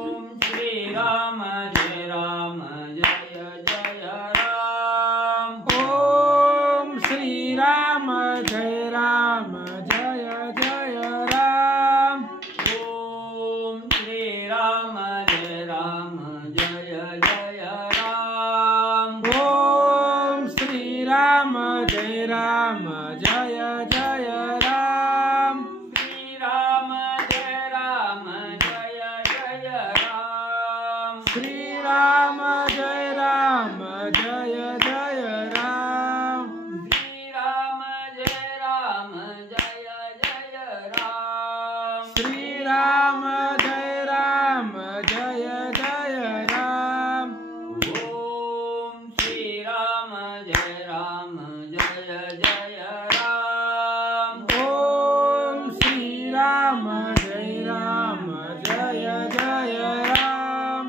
श्रीराम जय राम जय जय राम। ओम श्रीराम जय राम जय जय राम। ओम श्रीराम जय राम जय जय राम। ओम श्रीराम जय राम जय जय राम। श्रीराम जय राम जय जय राम। श्रीराम जय राम जय जय राम। श्रीराम जय राम जय जय राम। श्रीराम जय राम जय जय राम। ओम श्रीराम जय राम जय जय राम। ओम श्रीराम जय राम जय जय राम।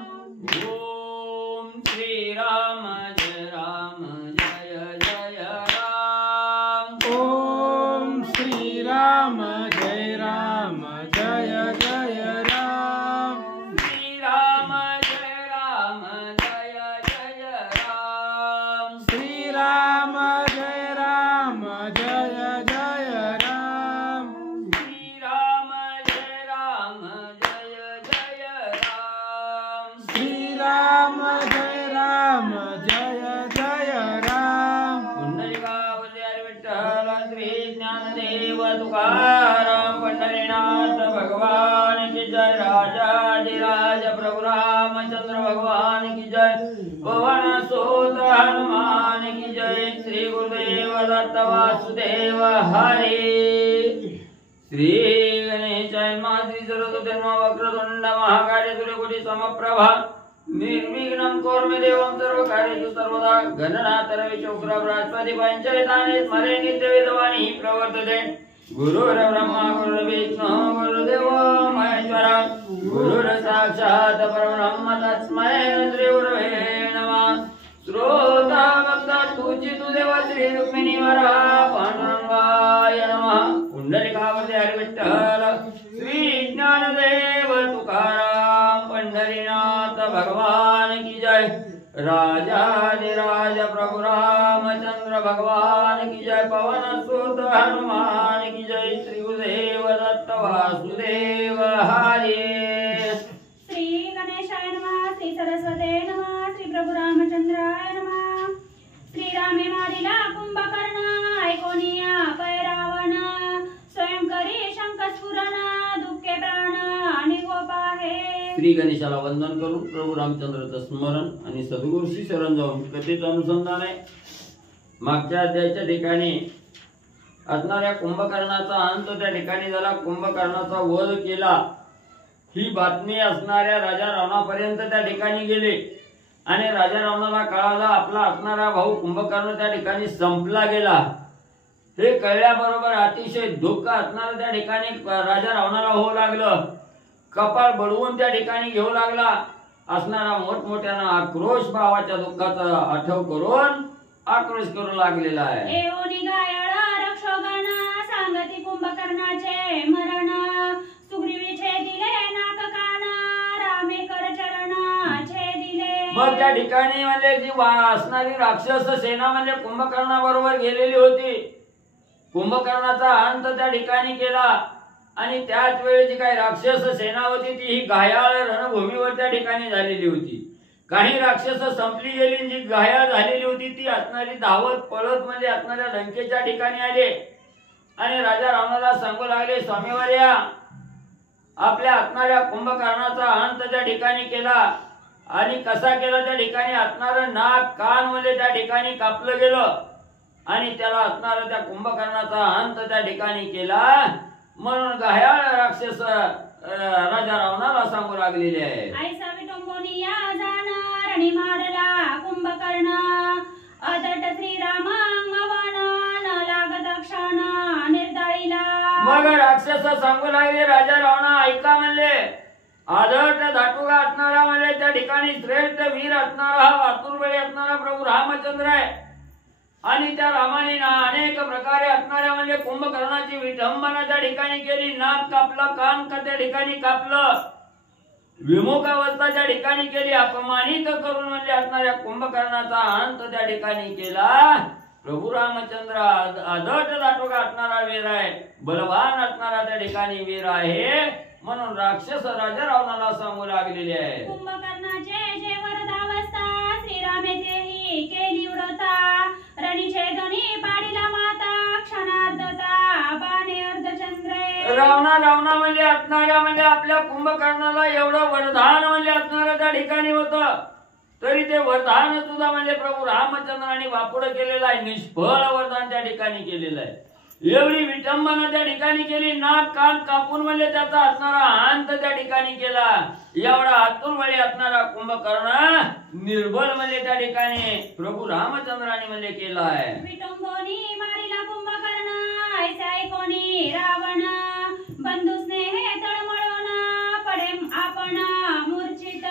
ओम श्रीराम जय राम जय जय राम। ओम श्रीराम जय राम जय जय राम। श्रीराम जय राम जय जय राम। श्रीराम जय राम जय जय राम। श्रीराम जय राम जय जय राम। श्रीराम जय राम जय जय राम। पुंडलिकावली हरी विठ्ठल श्री ज्ञानदेव तुकाराम पंढरीनाथ भगवान की जय। राजाधिराज प्रभु रामचंद्र भगवान की जय। पवन सुत हनुमान की जय। श्री गुरुदेव दत्त वासुदेव हरि। श्री गणेशाय नमः। श्री सरस्वती नमः। वक्रतुंड महाकाय सूर्यकोटि समप्रभा निर्विघ्नं कुरु मे देवं सर्वकार्येषु सर्वदा। गणनाथ रविशुक्र बृहस्पति पंचैतानि स्मरे नित्यवेदवाणी प्रवर्तते। गुरुर्ब्रह्मा गुरुर्विष्णु गुरुर्देवो महेश्वरः। गुरुर्साक्षात् परब्रह्म तस्मै श्री गुरवे नमः। श्रोता भक्ता पूजितु देव श्री रुक्मिणी वरः पांडुरंगाय नमः। पुंडलिकावली हरी विठ्ठल श्री ज्ञानदेव तुकाराम पंढरीनाथ भगवान की जय। राजाधिराज प्रभु रामचंद्र भगवान की जय। पवन सुत हनुमान की जय। श्री गुरुदेव दत्त वासुदेव हरि। श्री गणेशाय नमः। श्री सरस्वते नमः। श्री प्रभु रामचंद्राय नमः। श्रीरामे मारिला कुंभकर्ण ऐकोनिया पै रावण। स्वयं करी शंखस्फुरण दुःखे प्राण आणि गोपाहे। श्री गणेशाला वंदन करून प्रभू रामचंद्राचं स्मरण आणि सद्गुरूशी शरण जाऊन कथेचं अनुसंधान आहे। मागच्या अध्यायाच्या ठिकाणी असणाऱ्या कुंभकर्णाचा अंत त्या ठिकाणी झाला। कुंभकर्णाचा वध केला ही बातमी असणाऱ्या राजा रावणापर्यंत त्या ठिकाणी गेली आणि राजा रावणाला कळाला आपला असणारा भाऊ कुंभकर्ण त्या ठिकाणी संपला गेला। हे कळल्याबरोबर अतिशय दुःख असणारं त्या ठिकाणी राजा रावणाला होऊ लागलं। कपाळ बडवून त्या ठिकाणी घेऊ लागला। असणारा मोठमोठ्यानं आक्रोश भावाच्या दुःखाचा आठव करून आक्रोश करू लागलेला आहे। एवोनी गायाळा रक्षोगण सांगती कुंभकर्णाचे मरण। सुग्रीवी छेदिले नाक कान रामे कर चरण छेदिले। मग त्या ठिकाणी म्हणजे जी असणारी राक्षस सेना म्हणजे कुंभकर्णाबरोबर गेलेली होती। कुंभकर्णाचा अंत त्या ठिकाणी केला आणि त्याच वेळी जी काही राक्षस सेना होती ती ही घायाळ रणभूमीवर त्या ठिकाणी झालेली होती। काही राक्षस संपली गेली जी घायाळ झालेली होती ती असणारी धावत पळत म्हणजे असणाऱ्या लंकेच्या ठिकाणी आले आणि राजा रावणाला सांगू लागले स्वामीवर्या आपल्या असणाऱ्या कुंभकर्णाचा अंत त्या ठिकाणी केला आणि कसा केला त्या ठिकाणी असणारं नाक कान मध्ये त्या ठिकाणी कापलं गेलं आणि त्याला असणारं त्या कुंभकर्णाचा अंत त्या ठिकाणी केला म्हणून घायाळ राक्षस राजा रावणाला सांगू लागलेले आहे। ऐसा विटंबोनी या जाणार आणि मारला कुंभकर्ण अदट श्रीराम अंगवण न लागत क्षण निर्दळीला। मग राक्षस सांगू लागले राजा रावणा ऐका म्हणले आदट धाटुगा असणारा म्हणजे त्या ठिकाणी श्रेष्ठ वीर असणारा हा वातुरबळी असणारा प्रभू रामचंद्र आहे आणि त्या रामाने अनेक प्रकारे असणाऱ्या म्हणजे कुंभकर्णाची विटंबना त्या ठिकाणी केली। नाक कापलं कान त्या ठिकाणी कापलं विमुखावस्था त्या ठिकाणी केली, अपमानित करून म्हणजे असणाऱ्या कुंभकर्णाचा अंत त्या ठिकाणी केला. प्रभू रामचंद्र आदट दाटोगा असणारा वीर आहे, बलवान असणारा त्या ठिकाणी वीर आहे, म्हणून राक्षस राजा रावणाला सांगू लागलेले आहे. कुंभकर्णाचे जे वरदावस्था श्रीरामे तेही केली व्रता, रणिछेदनी पाडिला माता क्षणार्धता बाणे अर्धचंद्रे. रावणा म्हणजे असणाऱ्या म्हणजे आपल्या कुंभकर्णाला एवढं वरदान म्हणजे असणारं त्या ठिकाणी होतं, तरी ते वरदान सुद्धा म्हणजे प्रभू रामचंद्रांनी वापुड केलेलं आहे, निष्फळ वरदान त्या ठिकाणी केलेलं आहे. एवढी विटंबना त्या ठिकाणी केली, नाक कान कापून म्हणजे त्याचा असणारा अंत त्या ठिकाणी केला. एवढा आतुरवळी असणारा कुंभकर्ण निर्बळ म्हणजे त्या ठिकाणी प्रभू रामचंद्रांनी म्हणजे केला आहे. विटंबोनी मारिला कुंभकर्ण ऐसा ऐकोनी रावण, बंधू स्नेहे तळमळून पडे आपण मूर्छित.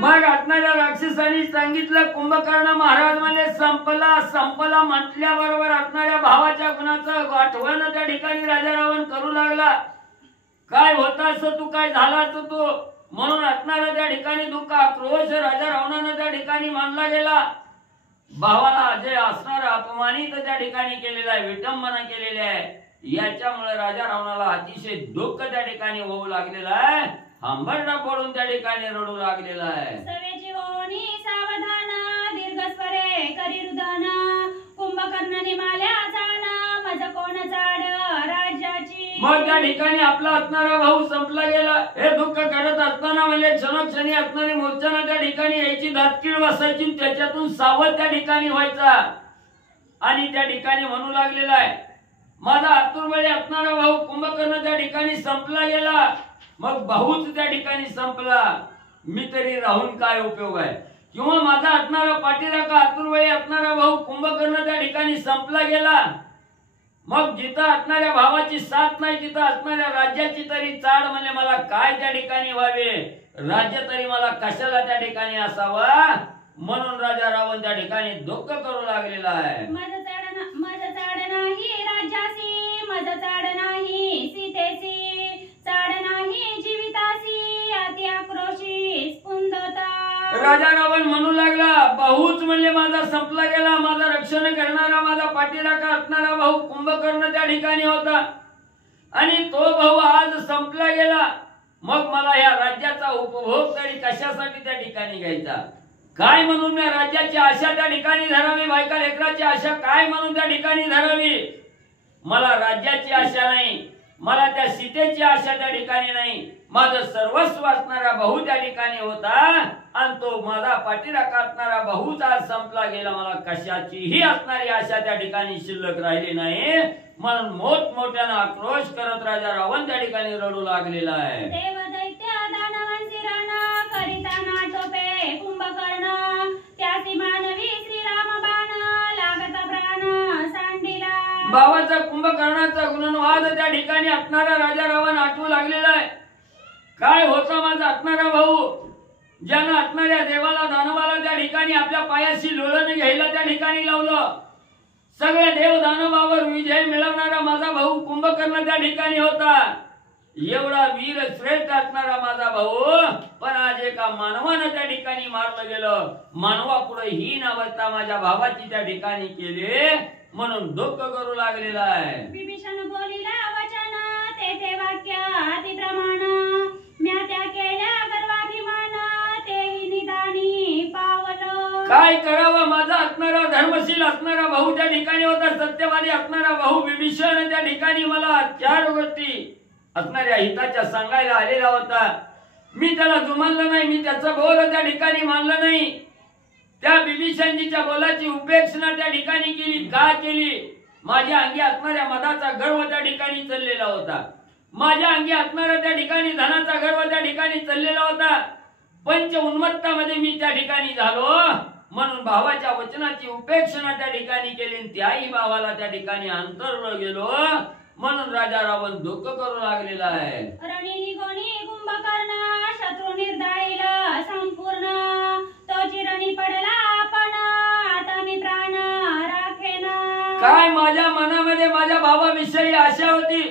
मग असणाऱ्या राक्षसांनी सांगितलं कुंभकर्ण महाराज म्हणजे संपला म्हटल्याबरोबर असणाऱ्या भावाच्या गुणाचं आठवण त्या ठिकाणी राजा रावण करू लागला. काय होता असं तू, काय झाला असं तू, म्हणून असणाऱ्या त्या ठिकाणी दुःख आक्रोश राजा रावणानं त्या ठिकाणी मानला गेला. भावाला जे असणारा अपमानित त्या ठिकाणी केलेला आहे, विटंबना केलेली आहे, याच्यामुळे राजा रावणाला अतिशय दुःख त्या ठिकाणी होऊ लागलेलं आहे, हंबरडा पडून त्या ठिकाणी रडू लागलेला आहे. सवेची होनी सावधान दीर्घस्वरे करी रुदन, कुंभकर्णाने माल्या जाण मज कोण जाड राज्याची. मग त्या ठिकाणी आपला असणारा भाऊ संपला गेला. हे दुःख करत असताना म्हणजे क्षणोक्षणी असणारी मूर्छना त्या ठिकाणी यायची, दातकीळ बसायची, त्याच्यातून सावध त्या ठिकाणी व्हायचा आणि त्या ठिकाणी म्हणू लागलेला आहे माझा आतुरबळी असणारा भाऊ कुंभकर्ण त्या ठिकाणी संपला गेला. मग भाऊच त्या ठिकाणी संपला, मी तरी राहून काय उपयोग आहे, किंवा माझा असणारा पाठीराखा आतुरवळी असणारा भाऊ कुंभकर्ण त्या ठिकाणी संपला गेला. मग जिथं असणाऱ्या भावाची साथ नाही तिथं असणाऱ्या राज्याची तरी चाड म्हणजे मला काय त्या ठिकाणी व्हावे, राज्य तरी मला कशाला त्या ठिकाणी असावा, म्हणून राजा रावण त्या ठिकाणी दुःख करू लागलेला आहे. मज चाड नाही राज्यासी, मज चाड नाही सीतेसी, चाड नाही जीवितासी, अति आक्रोशी स्पुंदता. राजा रावण म्हणू लागला भाऊच म्हणजे माझा संपला गेला, माझा रक्षण करणारा माझा पाठीराखा असणारा भाऊ कुंभकर्ण त्या ठिकाणी होता आणि तो भाऊ आज संपला गेला. मग मला या राज्याचा उपभोग तरी कशासाठी त्या ठिकाणी घ्यायचा, काय म्हणून मी राज्याची आशा त्या ठिकाणी धरावी, बायका लेकराची आशा काय म्हणून त्या ठिकाणी धरावी. मला राज्याची आशा नाही, मला त्या सीतेची आशा त्या ठिकाणी नाही, माझं सर्वस्व असणारा भाऊ त्या ठिकाणी होता आणि तो माझा पाठीराखा असणारा भाऊच आज संपला गेला, मला कशाचीही असणारी आशा त्या ठिकाणी शिल्लक राहिली नाही, म्हणून मोठमोठ्यानं आक्रोश करत राजा रावण त्या ठिकाणी रडू लागलेला आहे. देव दैत्य दानवांसी रण करिता नाटोपे कुंभकर्ण, त्यासी मानवी श्रीराम बाण लागता प्राण सांडिला. भावाचा कुंभकर्णाचा गुणवाद त्या ठिकाणी असणारा राजा रावण आठवू लागलेला आहे. काय होता माझा असणारा भाऊ, ज्यानं असणाऱ्या देवाला दानवाला त्या ठिकाणी आपल्या पायाशी लोळण घ्यायला त्या ठिकाणी लावलं. सगळ्या देव दानवावर विजय मिळवणारा माझा भाऊ कुंभकर्ण त्या ठिकाणी होता. एवढा वीर श्रेष्ठ असणारा माझा भाऊ पण आज एका मानवानं त्या ठिकाणी मारलं गेलं. मानवा पुढे हीन अवस्था माझ्या भावाची त्या ठिकाणी केली, म्हणून दुःख करू लागलेला आहे. विभीषण बोलिला वचन ते वाक्य अति प्रमाण, म्या त्या केल्या गर्वाभिमान तेही निदानी पावलं. काय करावं, माझा असणारा धर्मशील असणारा भाऊ त्या ठिकाणी होता, सत्यवादी असणारा भाऊ विभीषण त्या ठिकाणी मला 4 गोष्टी असणाऱ्या हिताच्या सांगायला आलेला होता. मी त्याला जुमानलं नाही, मी त्याचं बोल त्या ठिकाणी मानलं नाही. त्या विभीषणजीच्या बोलाची उपेक्षा त्या ठिकाणी केली. का केली? माझ्या अंगी असणाऱ्या मदाचा गर्व त्या ठिकाणी चाललेला होता. माझ्या अंगी असणारा त्या ठिकाणी धनाचा गर्व त्या ठिकाणी चाललेला होता. पंच उन्मत्तामध्ये मी त्या ठिकाणी झालो, म्हणून भावाच्या वचनाची उपेक्षा त्या ठिकाणी केली. त्याही भावाला त्या ठिकाणी अंतरलो गेलो, म्हणून राजा रावण दुःख करू लागलेला आहे. रणिनी कोणी कुंभकर्ण शत्रू निर्दाळील संपूर्ण, तो चिरणी पडला आपण आता मी प्राण राखेना. काय माझ्या मनामध्ये माझ्या भावाविषयी आशा होती.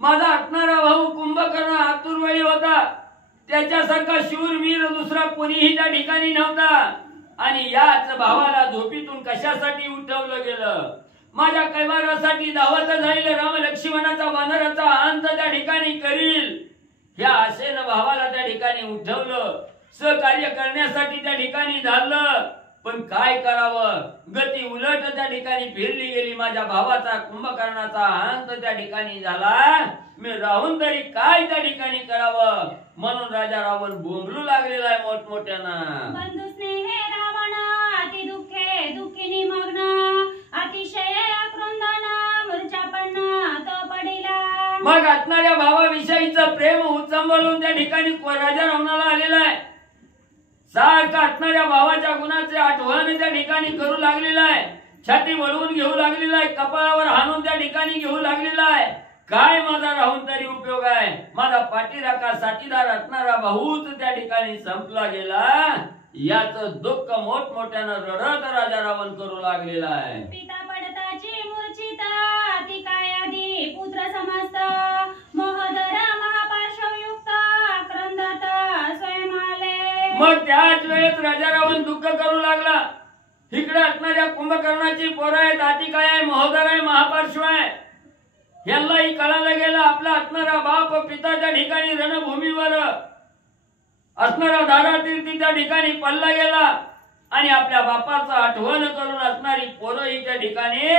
माझा असणारा भाऊ कुंभकर्ण आतुरवळी होता. त्याच्यासारखा शूरवीर दुसरा कोणीही त्या ठिकाणी नव्हता. आणि याच भावाला झोपीतून कशासाठी उठवलं गेलं? माझ्या कैवारासाठी दावत जाईल, राम लक्ष्मणाचा वानराचा अंत त्या ठिकाणी करील या आशेनं भावाला त्या ठिकाणी उठवलं. सहकार्य करण्यासाठी त्या ठिकाणी झालं, पण काय करावं, गती उलट त्या ठिकाणी फिरली गेली. माझ्या भावाचा कुंभकर्णाचा अंत त्या ठिकाणी झाला, मी राहून तरी काय त्या ठिकाणी करावं म्हणून राजा रावण बोंबलू लागलेला आहे मोठमोठ्यानं. बंधू स्नेहे रावण अति दुःखे दुःखी निमग्न, अतिशय आक्रोंदन मूर्छा पडणं तो पडिला. मग असणाऱ्या भावाविषयीचं प्रेम उचंबळून त्या ठिकाणी राजा रावणाला आलेला आहे. सारखा असणाऱ्या भावाच्या गुणाचे आठवण त्या ठिकाणी करू लागलेला आहे. छाती वळवून घेऊ लागलेला आहे, कपाळावर हाणून त्या ठिकाणी घेऊ लागलेला आहे. काय माझा राहून तरी उपयोग आहे, माझा पाठीराखा साथीदार असणारा भाऊच त्या ठिकाणी संपला गेला. याच दुःख मोठमोठ्यानं रडत राजा रावण करू लागलेला आहे. पिता पडताची मूर्छित ती काय आधी पुत्र समस्त, महोदर महापार्श्वयुक्त क्रंदत स्वयं आले. मग त्याच वेळेत राजा रावण दुःख करू लागला. इकडे असणाऱ्या कुंभकर्णाची पोरं आहेत, आती काय आहे, महोदर आहे, महापार्श्व आहे. यांनाही कळायला गेलं आपला असणारा बाप पिताच्या ठिकाणी रणभूमीवर असणारा धारातीर्थी त्या ठिकाणी पडला गेला. आणि आपल्या बापाचं आठवण करून असणारी पोरं ही त्या ठिकाणी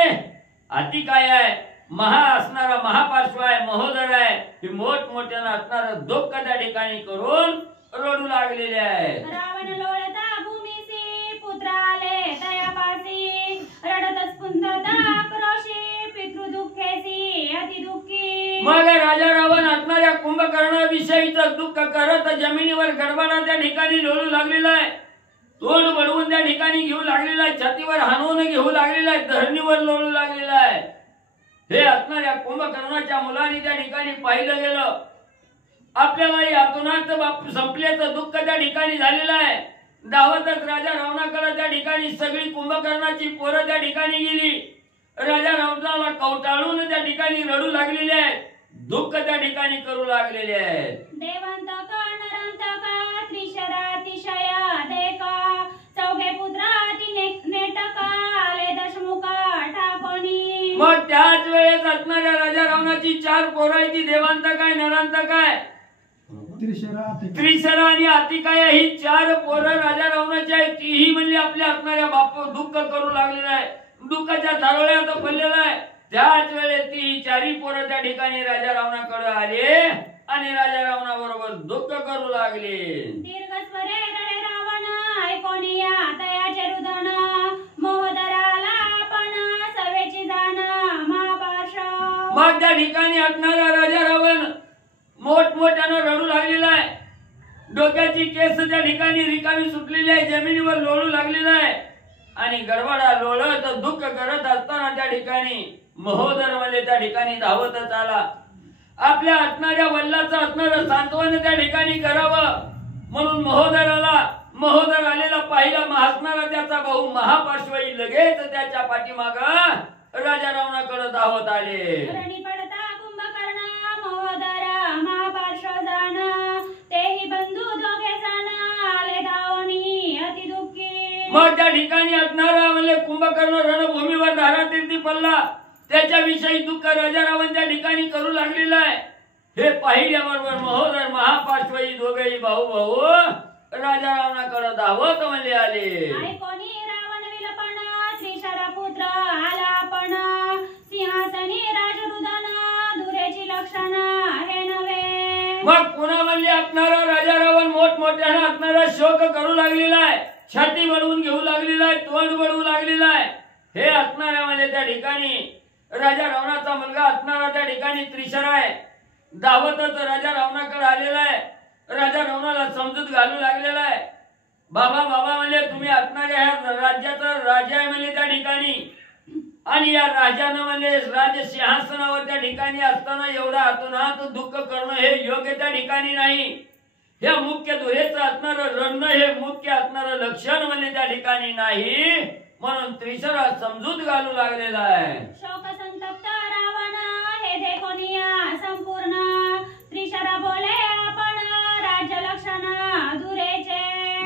आती काय आहे, महा असणारा महापार्श्व आहे, महोदर आहे, ही मोठमोठ्यानं असणारं दुःख त्या ठिकाणी करून रडू लागलेले आहे. रावण लोळता भूमीसी पुत्र आले तयापासी, रडत स्फुंदत आक्रोशी पितृ दुःखेसी अति दुःखी. मग राजा रावण असणाऱ्या कुंभकर्णाविषयीचं दुःख करत जमिनीवर गडबडा त्या ठिकाणी लोळू लागलेला आहे. तोंड बडवून त्या ठिकाणी घेऊ लागलेला आहे, छातीवर हाणून घेऊ लागलेला आहे, धरणीवर लोळू लागलेला आहे. हे असणाऱ्या कुंभकर्णाच्या मुलांनी त्या ठिकाणी पाहिलं गेलं. आपल्याला यातूनच बाप संपल्याचं दुःख त्या ठिकाणी झालेलं आहे. धावतच राजा रावणाकडे त्या ठिकाणी सगळी कुंभकर्णाची पोरं त्या ठिकाणी गेली. राजा रावणाला कवटाळून त्या ठिकाणी रडू लागलेले आहेत, दुःख त्या ठिकाणी करू लागलेले आहेत. देवांतक नरांतक त्रिशरातिशय देका, चौघे पुत्र अति नेटक आले दशमुख ठाकोनी. मग त्याच वेळेस असणाऱ्या राजा रावणाची 4 पोरं आहे, ती देवांतक आहे, नरांतक आहे, त्रिशरा आणि अतिकाय ही 4 पोरं राजा रावणाची आहे. तीही म्हणजे आपल्या असणाऱ्या बाप दुःख करू लागलेलं आहे, दुःखाच्या थारोळ्यात पडलेला आहे. त्याच वेळेस ती 4ही पोरं त्या ठिकाणी राजा रावणाकडे आले आणि राजा रावणाबरोबर दुःख करू लागले. दीर्घस्वरे रडे रावण ऐकोनिया तयाचे रुदन, महोदराला आपण सवेची जाण महापार्श्व. मग त्या ठिकाणी असणारा राजा रावण मोठमोठ्यानं रडू लागलेला आहे. डोक्याची केस त्या ठिकाणी रिकामी सुटलेली आहे, जमिनीवर लोळू लागलेला आहे. आणि गडबडा लोळत दुःख करत असताना त्या ठिकाणी महोदर मध्ये त्या ठिकाणी धावतच आला. आपल्या असणाऱ्या वडिलाचं असणारं सांत्वन त्या ठिकाणी करावं म्हणून महोदर आलेला पाहिला. हसणारा त्याचा भाऊ महापार्श्वही लगेच त्याच्या पाठीमाग राजा रावणाकडे धावत आले. रणी पडता कुंभकर्ण महोदर महापार्श्व जाण, तेही बंधू दोघे जण आले धावणी अति दुःखी. मग त्या ठिकाणी असणारा म्हणजे कुंभकर्ण रणभूमीवर धारातीर्थी पडला. त्याच्याविषयी दुःख राजा रावण त्या ठिकाणी करू लागलेला आहे. हे पाहिल्याबरोबर महोदर महापार्श्वही दोघेही भाऊ राजा रावणाकडे धावत म्हणजे आले. ऐकोनी रावण विलपण त्रिशरा पुत्र आला आपण, सिंहासनी राजरुदन दुरेची लक्षण हे नव्हे. मग पुन्हा म्हणजे असणारा राजा रावण मोठमोठ्याने असणारा शोक करू लागलेला आहे, छाती बडवून घेऊ लागलेला आहे, तोंड बडवू लागलेला आहे. हे असणाऱ्या म्हणजे त्या ठिकाणी राजा रावणाचा मुलगा असणारा त्या ठिकाणी त्रिशरा आहे. धावतच राजा रावणाकडे आलेला आहे. राजा रावणाला समजूत घालू लागलेला आहे. बाबा म्हणजे तुम्ही असणाऱ्या ह्या राज्याचा राजा आहे म्हणजे त्या ठिकाणी, आणि या राजानं म्हणजे राज सिंहासनावर त्या ठिकाणी असताना एवढा हातोनात दुःख करणं हे योग्य त्या ठिकाणी नाही. ह्या मुख्य दुहेचं असणारं रणं हे मुख्य असणारं लक्षण म्हणजे त्या ठिकाणी नाही, म्हणून त्रिशरा समजूत घालू लागलेला आहे. शोक संतप्त रावण हे देखोनिया संपूर्ण, त्रिशरा बोले आपण राज्य लक्ष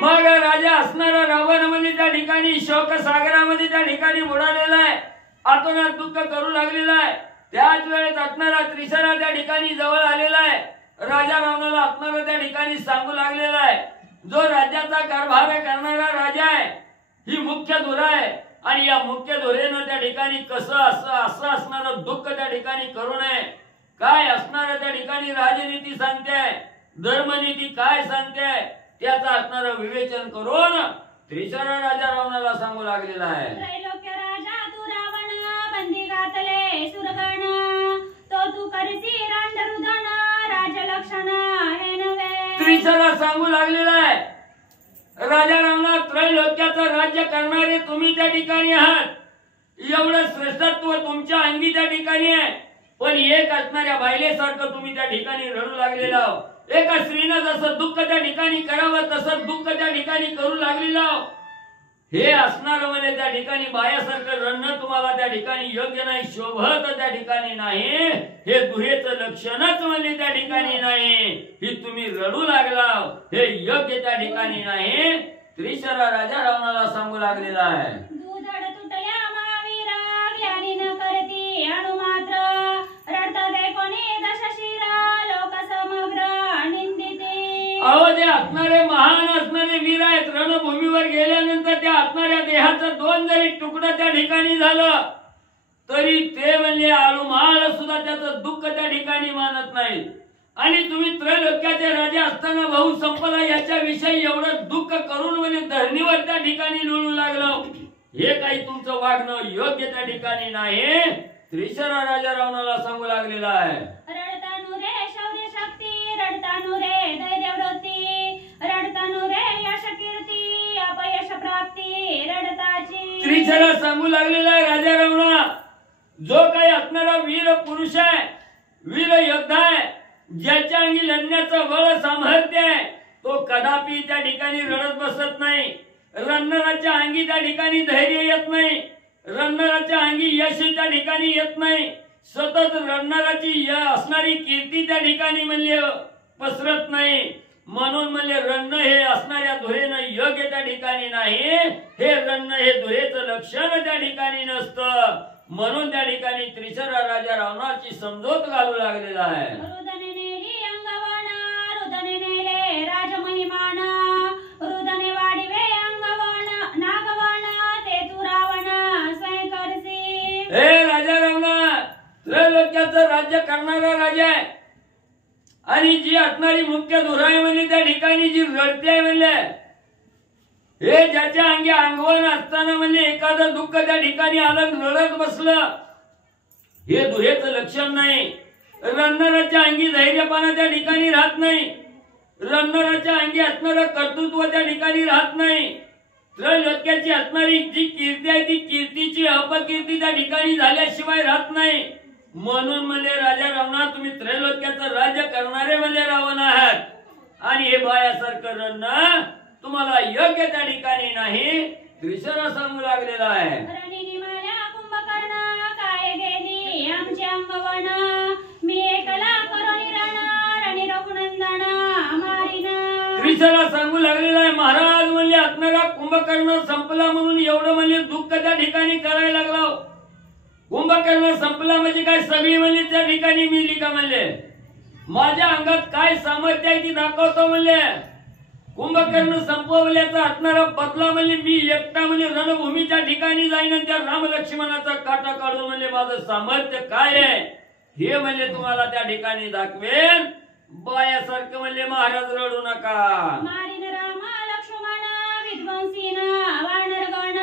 मग राजा असणारा रावण म्हणजे त्या ठिकाणी शोक सागरामध्ये त्या ठिकाणी बुडालेला आहे, आतोनात दुःख करू लागलेला आहे. त्याच वेळेस असणारा त्रिशरा त्या ठिकाणी जवळ आलेला आहे. राजा रावणाला असणारा त्या ठिकाणी सांगू लागलेला आहे, जो राज्याचा कारभार करणारा राजा आहे, ही मुख्य धुरा आहे आणि या मुख्य धुरेनं त्या ठिकाणी कसं असं असणारं दुःख त्या ठिकाणी करू नये. काय असणार त्या ठिकाणी राजनीती सांगते, धर्मनीती काय सांगते, त्याचा असणारं विवेचन करून त्रिशरा राजा रावणाला सांगू लागलेला आहे. त्रैलोक्य राजा तू रावण, बंदी घातले सुरगण, तो तू करसी रांडरुदन, राजलक्षण हे नव्हे. त्रिशरा सांगू लागलेला आहे, राजा रावणा, त्रैलोक्याचं राज्य करणारे तुम्ही त्या ठिकाणी आहात. एवढं श्रेष्ठत्व तुमच्या अंगी त्या ठिकाणी आहे, पण एक असणाऱ्या बायलेसारखं तुम्ही त्या ठिकाणी रडू लागलेला आहो. एका स्त्रीनं जसं दुःख त्या ठिकाणी करावं तसं दुःख त्या ठिकाणी करू लागलेलं आहो. हे असणार म्हणजे त्या ठिकाणी बायासारखं रडणं तुम्हाला त्या ठिकाणी योग्य नाही, शोभत त्या ठिकाणी नाही. हे दुहेचं लक्षणच म्हणजे त्या ठिकाणी नाही. ही तुम्ही रडू लागला, हे योग्य त्या ठिकाणी नाही. त्रिशरा राजा रावणाला सांगू लागलेला आहे. दुधड तुटल्या महावीरा, ज्ञानी न करती अणुमात्र, रडतात कोणी दशशिरा, लोक समग्र निंदिते. अहो, ते असणारे महान असणारे वीर आहेत, रणभूमीवर गेल्यानंतर त्या असणाऱ्या देहाचं दोन जरी तुकडं त्या ठिकाणी झालं तरी ते म्हणजे आळूमाळ सुद्धा त्याचं दुःख त्या ठिकाणी मानत नाही. आणि तुम्ही त्रैलोक्याचे राजे असताना भाऊ संपला याच्याविषयी एवढं दुःख करून म्हणजे धरणीवर त्या ठिकाणी लुळू लागलं. हे काही तुमचं वागणं योग्य त्या ठिकाणी नाही. त्रिशरा राजा रावणाला सांगू लागलेला आहे. रडतानु रे शौर्य शक्ती, रडतानु रे धैर्य वृत्ती, रडतानु रे यश कीर्ती, अपयश प्राप्ती रडताची. त्रिशरा सांगू लागलेला आहे, राजा रावणा, जो काही असणारा वीर पुरुष आहे, वीर योद्धा आहे, ज्याच्या अंगी लढण्याचं बळ सामर्थ्य आहे, तो कदापि त्या ठिकाणी रडत बसत नाही. रणराच्या अंगी त्या ठिकाणी धैर्य येत नाही, रणराच्या अंगी यश त्या ठिकाणी येत नाही. सतत रणराची असणारी कीर्ती त्या ठिकाणी म्हणजे पसरत नाही. म्हणून म्हणजे रण हे असणाऱ्या धुरेनं योग्य त्या ठिकाणी नाही. हे रण हे धुरेचं लक्षण त्या ठिकाणी नसतं. म्हणून त्या ठिकाणी त्रिशरा राजा रावणाची समजोत घालू लागलेला आहे. रुदने नेली अंगवण, रुदने नेले राजमहिमान, रुदने वाढिवे अंगवण, नागवण ते तू रावण स्वयं करसी. हे राजा रावणा, त्रैलोक्याचं राज्य करणारा राजा आहे आणि जी असणारी मुख्य धुरा आहे म्हणजे त्या ठिकाणी जी रडते आहे म्हणजे हे ज्याच्या अंगी अंगवण असताना म्हणजे एखादं दुःख त्या ठिकाणी आलं रडत बसलं, हे धुरेचं लक्षण नाही. रणराच्या अंगी धैर्यपणा त्या ठिकाणी राहत नाही, रणराच्या अंगी असणारं कर्तृत्व त्या ठिकाणी राहत नाही. त्रैलोक्याची असणारी जी कीर्ती आहे ती कीर्तीची अपकीर्ती त्या ठिकाणी झाल्याशिवाय राहत नाही. म्हणून म्हणजे राजा रावणा, तुम्ही त्रैलोक्याचं राज्य करणारे म्हणजे रावण आहात आणि हे बायासारखं रण तुम्हाला योग्य त्या ठिकाणी नाही. त्रिशरा सांगू लागलेला आहे. रणिनी माल्या कुंभकर्ण, काय गेली आमचे अंगवण, मी एकला करोनी रण, रणी रघुनंदन मारिन. त्रिशरा सांगू लागलेला आहे, महाराज म्हणजे असणारा कुंभकर्ण संपला म्हणून एवढं म्हणजे दुःख त्या ठिकाणी करायला लागला. कुंभकर्ण संपला म्हणजे काय, सगळी म्हणजे त्या ठिकाणी मिली का म्हणले, माझ्या अंगात काय सामर्थ्य आहे ती दाखवतो म्हणले. कुंभकर्ण संपवल्याचा असणारा बदला म्हणजे मी एकटा म्हणजे रणभूमीच्या ठिकाणी जाईन आणि त्या राम लक्ष्मणाचा काटा काढून म्हणजे माझं सामर्थ्य काय आहे हे म्हणजे तुम्हाला त्या ठिकाणी दाखवेन. बायासारखं म्हणजे महाराज रडू नका. मारिन राम लक्ष्मण, विध्वंसीन वानरगण,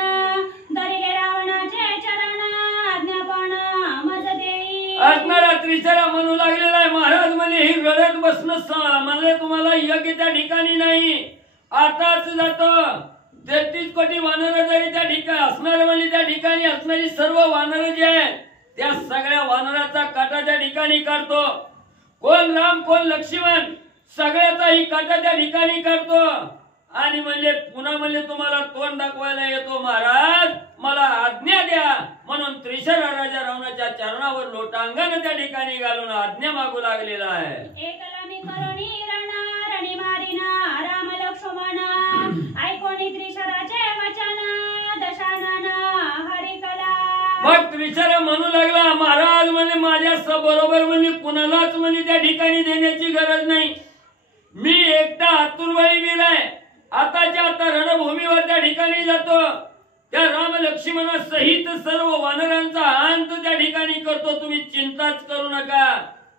दरिले रावणाचे चरण, आज्ञापन मज देई. असणारा त्रिशरा म्हणू लागलेला आहे, महाराज म्हणजे ही रडत बसणं म्हणजे तुम्हाला योग्य त्या ठिकाणी नाही. आताच जातो 33 कोटी वानर जरी त्या ठिकाणी असणार म्हणजे त्या ठिकाणी असणारी सर्व वानर जे आहेत त्या सगळ्या वानराचा काटा त्या ठिकाणी काढतो. कोण राम कोण लक्ष्मण सगळ्याचाही काटा त्या ठिकाणी काढतो आणि म्हणजे पुन्हा म्हणजे तुम्हाला तोंड दाखवायला येतो, महाराज मला आज्ञा द्या. म्हणून त्रिशरा राजा रावणाच्या चरणावर लोटांगण त्या ठिकाणी घालून आज्ञा मागू लागलेला आहे. एकला मी करोनी रण, रणी मारिन राम लक्ष्मण, मग त्रिशरा म्हणू लागला, महाराज म्हणे माझ्या बरोबर म्हणे कुणालाच म्हणे त्या ठिकाणी देण्याची गरज नाही. मी एकटा आतुरबाई वीर आहे. आताच्या आता रणभूमीवर त्या ठिकाणी जातो. त्या राम लक्ष्मणा सहित सर्व वानरांचा अंत त्या ठिकाणी करतो. तुम्ही चिंताच करू नका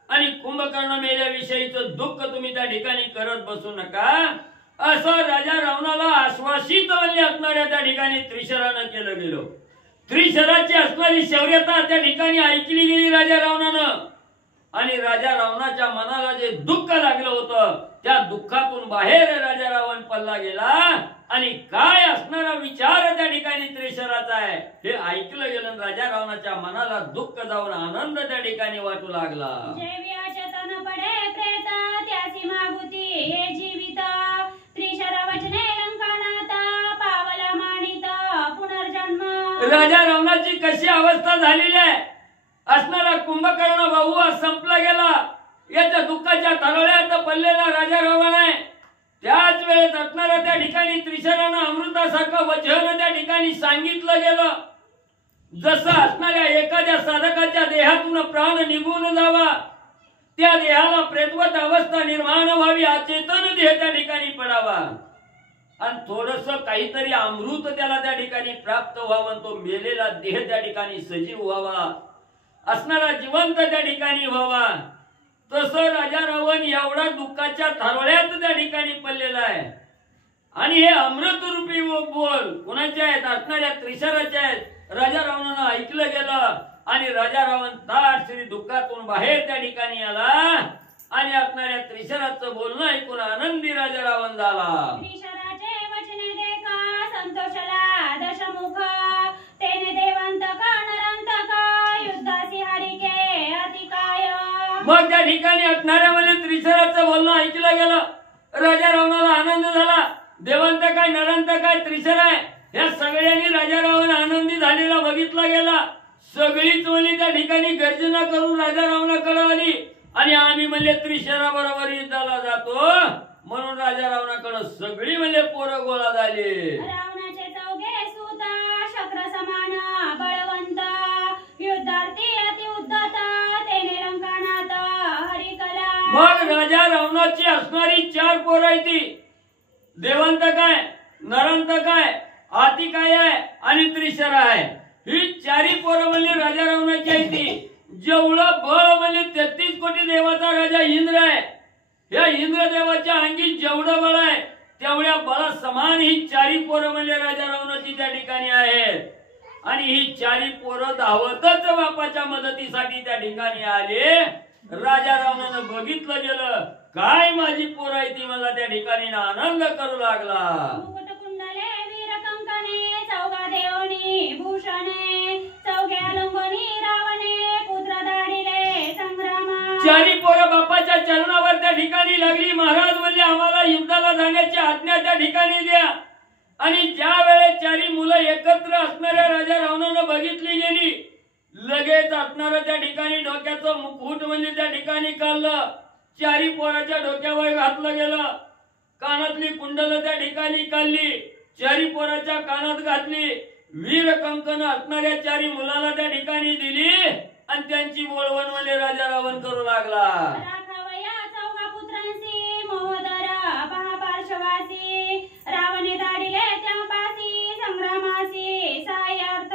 आणि कुंभकर्ण मेल्याविषयीचं दुःख तुम्ही त्या ठिकाणी करत बसू नका, असं राजा रावणाला आश्वासित म्हणले असणाऱ्या त्या ठिकाणी त्रिशरानं केलं गेलं. त्रिशराची असणारी शौर्यता त्या ठिकाणी ऐकली गेली राजा रावणानं. आणि राजा रावणाच्या मनाला जे दुःख लागलं होतं त्या दुःखातून बाहेर राजा रावण पल्ला गेला. आणि काय असणारा विचार त्या ठिकाणी त्रिशराचा आहे हे ऐकलं गेलं. राजा रावणाच्या मनाला दुःख जाऊन आनंद त्या ठिकाणी वाटू लागला. जेव्याचेतन पडे प्रेत त्यासी मागुती हे जीवित त्रिशरा वचने लंकानाथ पावला मानित पुनर्जन्म. राजा रावणाची कशी अवस्था झालेली आहे. असणारा कुंभकर्ण भाऊ संपला गेला. याच्या दुःखाच्या तळव्यात पडलेला राजा रावण आहे. त्याच वेळेस असणारा त्या ठिकाणी त्रिशरानं अमृतासारखं वचन त्या ठिकाणी सांगितलं गेलं. जसं असणाऱ्या एखाद्या साधकाच्या देहातून प्राण निघून जावा, त्या देहाला प्रेतवत अवस्था निर्माण व्हावी, अचेतन देह त्या ठिकाणी पडावा आणि थोडस काहीतरी अमृत त्याला त्या ठिकाणी प्राप्त व्हावं. तो मेलेला देह त्या ठिकाणी सजीव व्हावा, असणारा जिवंत त्या ठिकाणी व्हावा. तसं राजा रावण एवढा दुःखाच्या थारोळ्यात त्या ठिकाणी पडलेला आहे. आणि हे अमृत रूपी बोल कुणाचे आहेत, असणाऱ्या त्रिशराचे आहेत. राजा रावणानं ऐकलं गेलं आणि राजा रावण ताट श्री दुःखातून बाहेर त्या ठिकाणी आला आणि असणाऱ्या त्रिशराचं बोलणं ऐकून आनंदी राजा रावण झाला. त्रिशराचे वचने देखा संतोषला दशमुख तेने देवांतक नरांतक युद्धासी हरिके अतिकाय. मग त्या ठिकाणी असणाऱ्या म्हणजे त्रिशराचं बोलणं ऐकलं गेलं. राजा रावणाला आनंद झाला. देवांत काय नरांत काय त्रिशर आहे या सगळ्यांनी राजा रावण आनंदी झालेला बघितला गेला. सगळीच म्हणजे त्या ठिकाणी गर्जना करून राजा रावणाकडे आली आणि आम्ही म्हणजे त्रिशरा बरोबर युद्धाला जातो म्हणून राजा रावणाकडे सगळी म्हणजे पोरं गोळा झाली. रावणाचे चौघे सूत शक्र समान बळवंत युद्धार्थी अति उद्धत तेने लंकानाथ हरिकला. मग राजा रावणाची असणारी 4 पोरं आहे ती देवांत काय नरांत काय आती काय आहे आणि त्रिशरा आहे. ही 4 पोरं म्हणजे राजा रावणाची आहे ती. जेवढं बळ म्हणजे 33 कोटी देवाचा राजा इंद्र आहे. या इंद्रदेवाच्या अंगी जेवढं बळ आहे तेवढ्या बळा समान ही 4 पोरं म्हणजे राजा रावणाची त्या ठिकाणी आहेत. आणि ही 4 पोरं धावतच बापाच्या मदतीसाठी त्या ठिकाणी आले. राजा रावणानं बघितलं गेलं काय माझी पोरं आहे ती मला त्या ठिकाणी आनंद करू लागला. मुकुट कुंडले वीर कंकणे चौघा देवनी भूषणे चौघे अलंगोनी रावणे पुत्र दाडिले संग्रामा. 4 पोरं बापाच्या चरणावर त्या ठिकाणी लागली. महाराज म्हणजे आम्हाला युद्धाला जाण्याची आज्ञा त्या ठिकाणी द्या. आणि ज्या वेळेस 4 मुलं एकत्र असणाऱ्या राजा रावणानं बघितली गेली लगेच असणाऱ्या त्या ठिकाणी डोक्याचं मुकुट म्हणजे त्या ठिकाणी काढलं. 4 पोराच्या डोक्यावर घातलं गेलं. कानातली कुंडल त्या ठिकाणी काढली 4 पोराच्या कानात घातली. वीर कंकण असणाऱ्या 4 मुलाला त्या ठिकाणी दिली आणि त्यांची बोलवण म्हणजे राजा रावण करू लागला. राखावया चौघा पुत्रांसी महोदर महापार्श्वासी रावणे दाडिले त्यापासी संग्रामासी सायार्थ.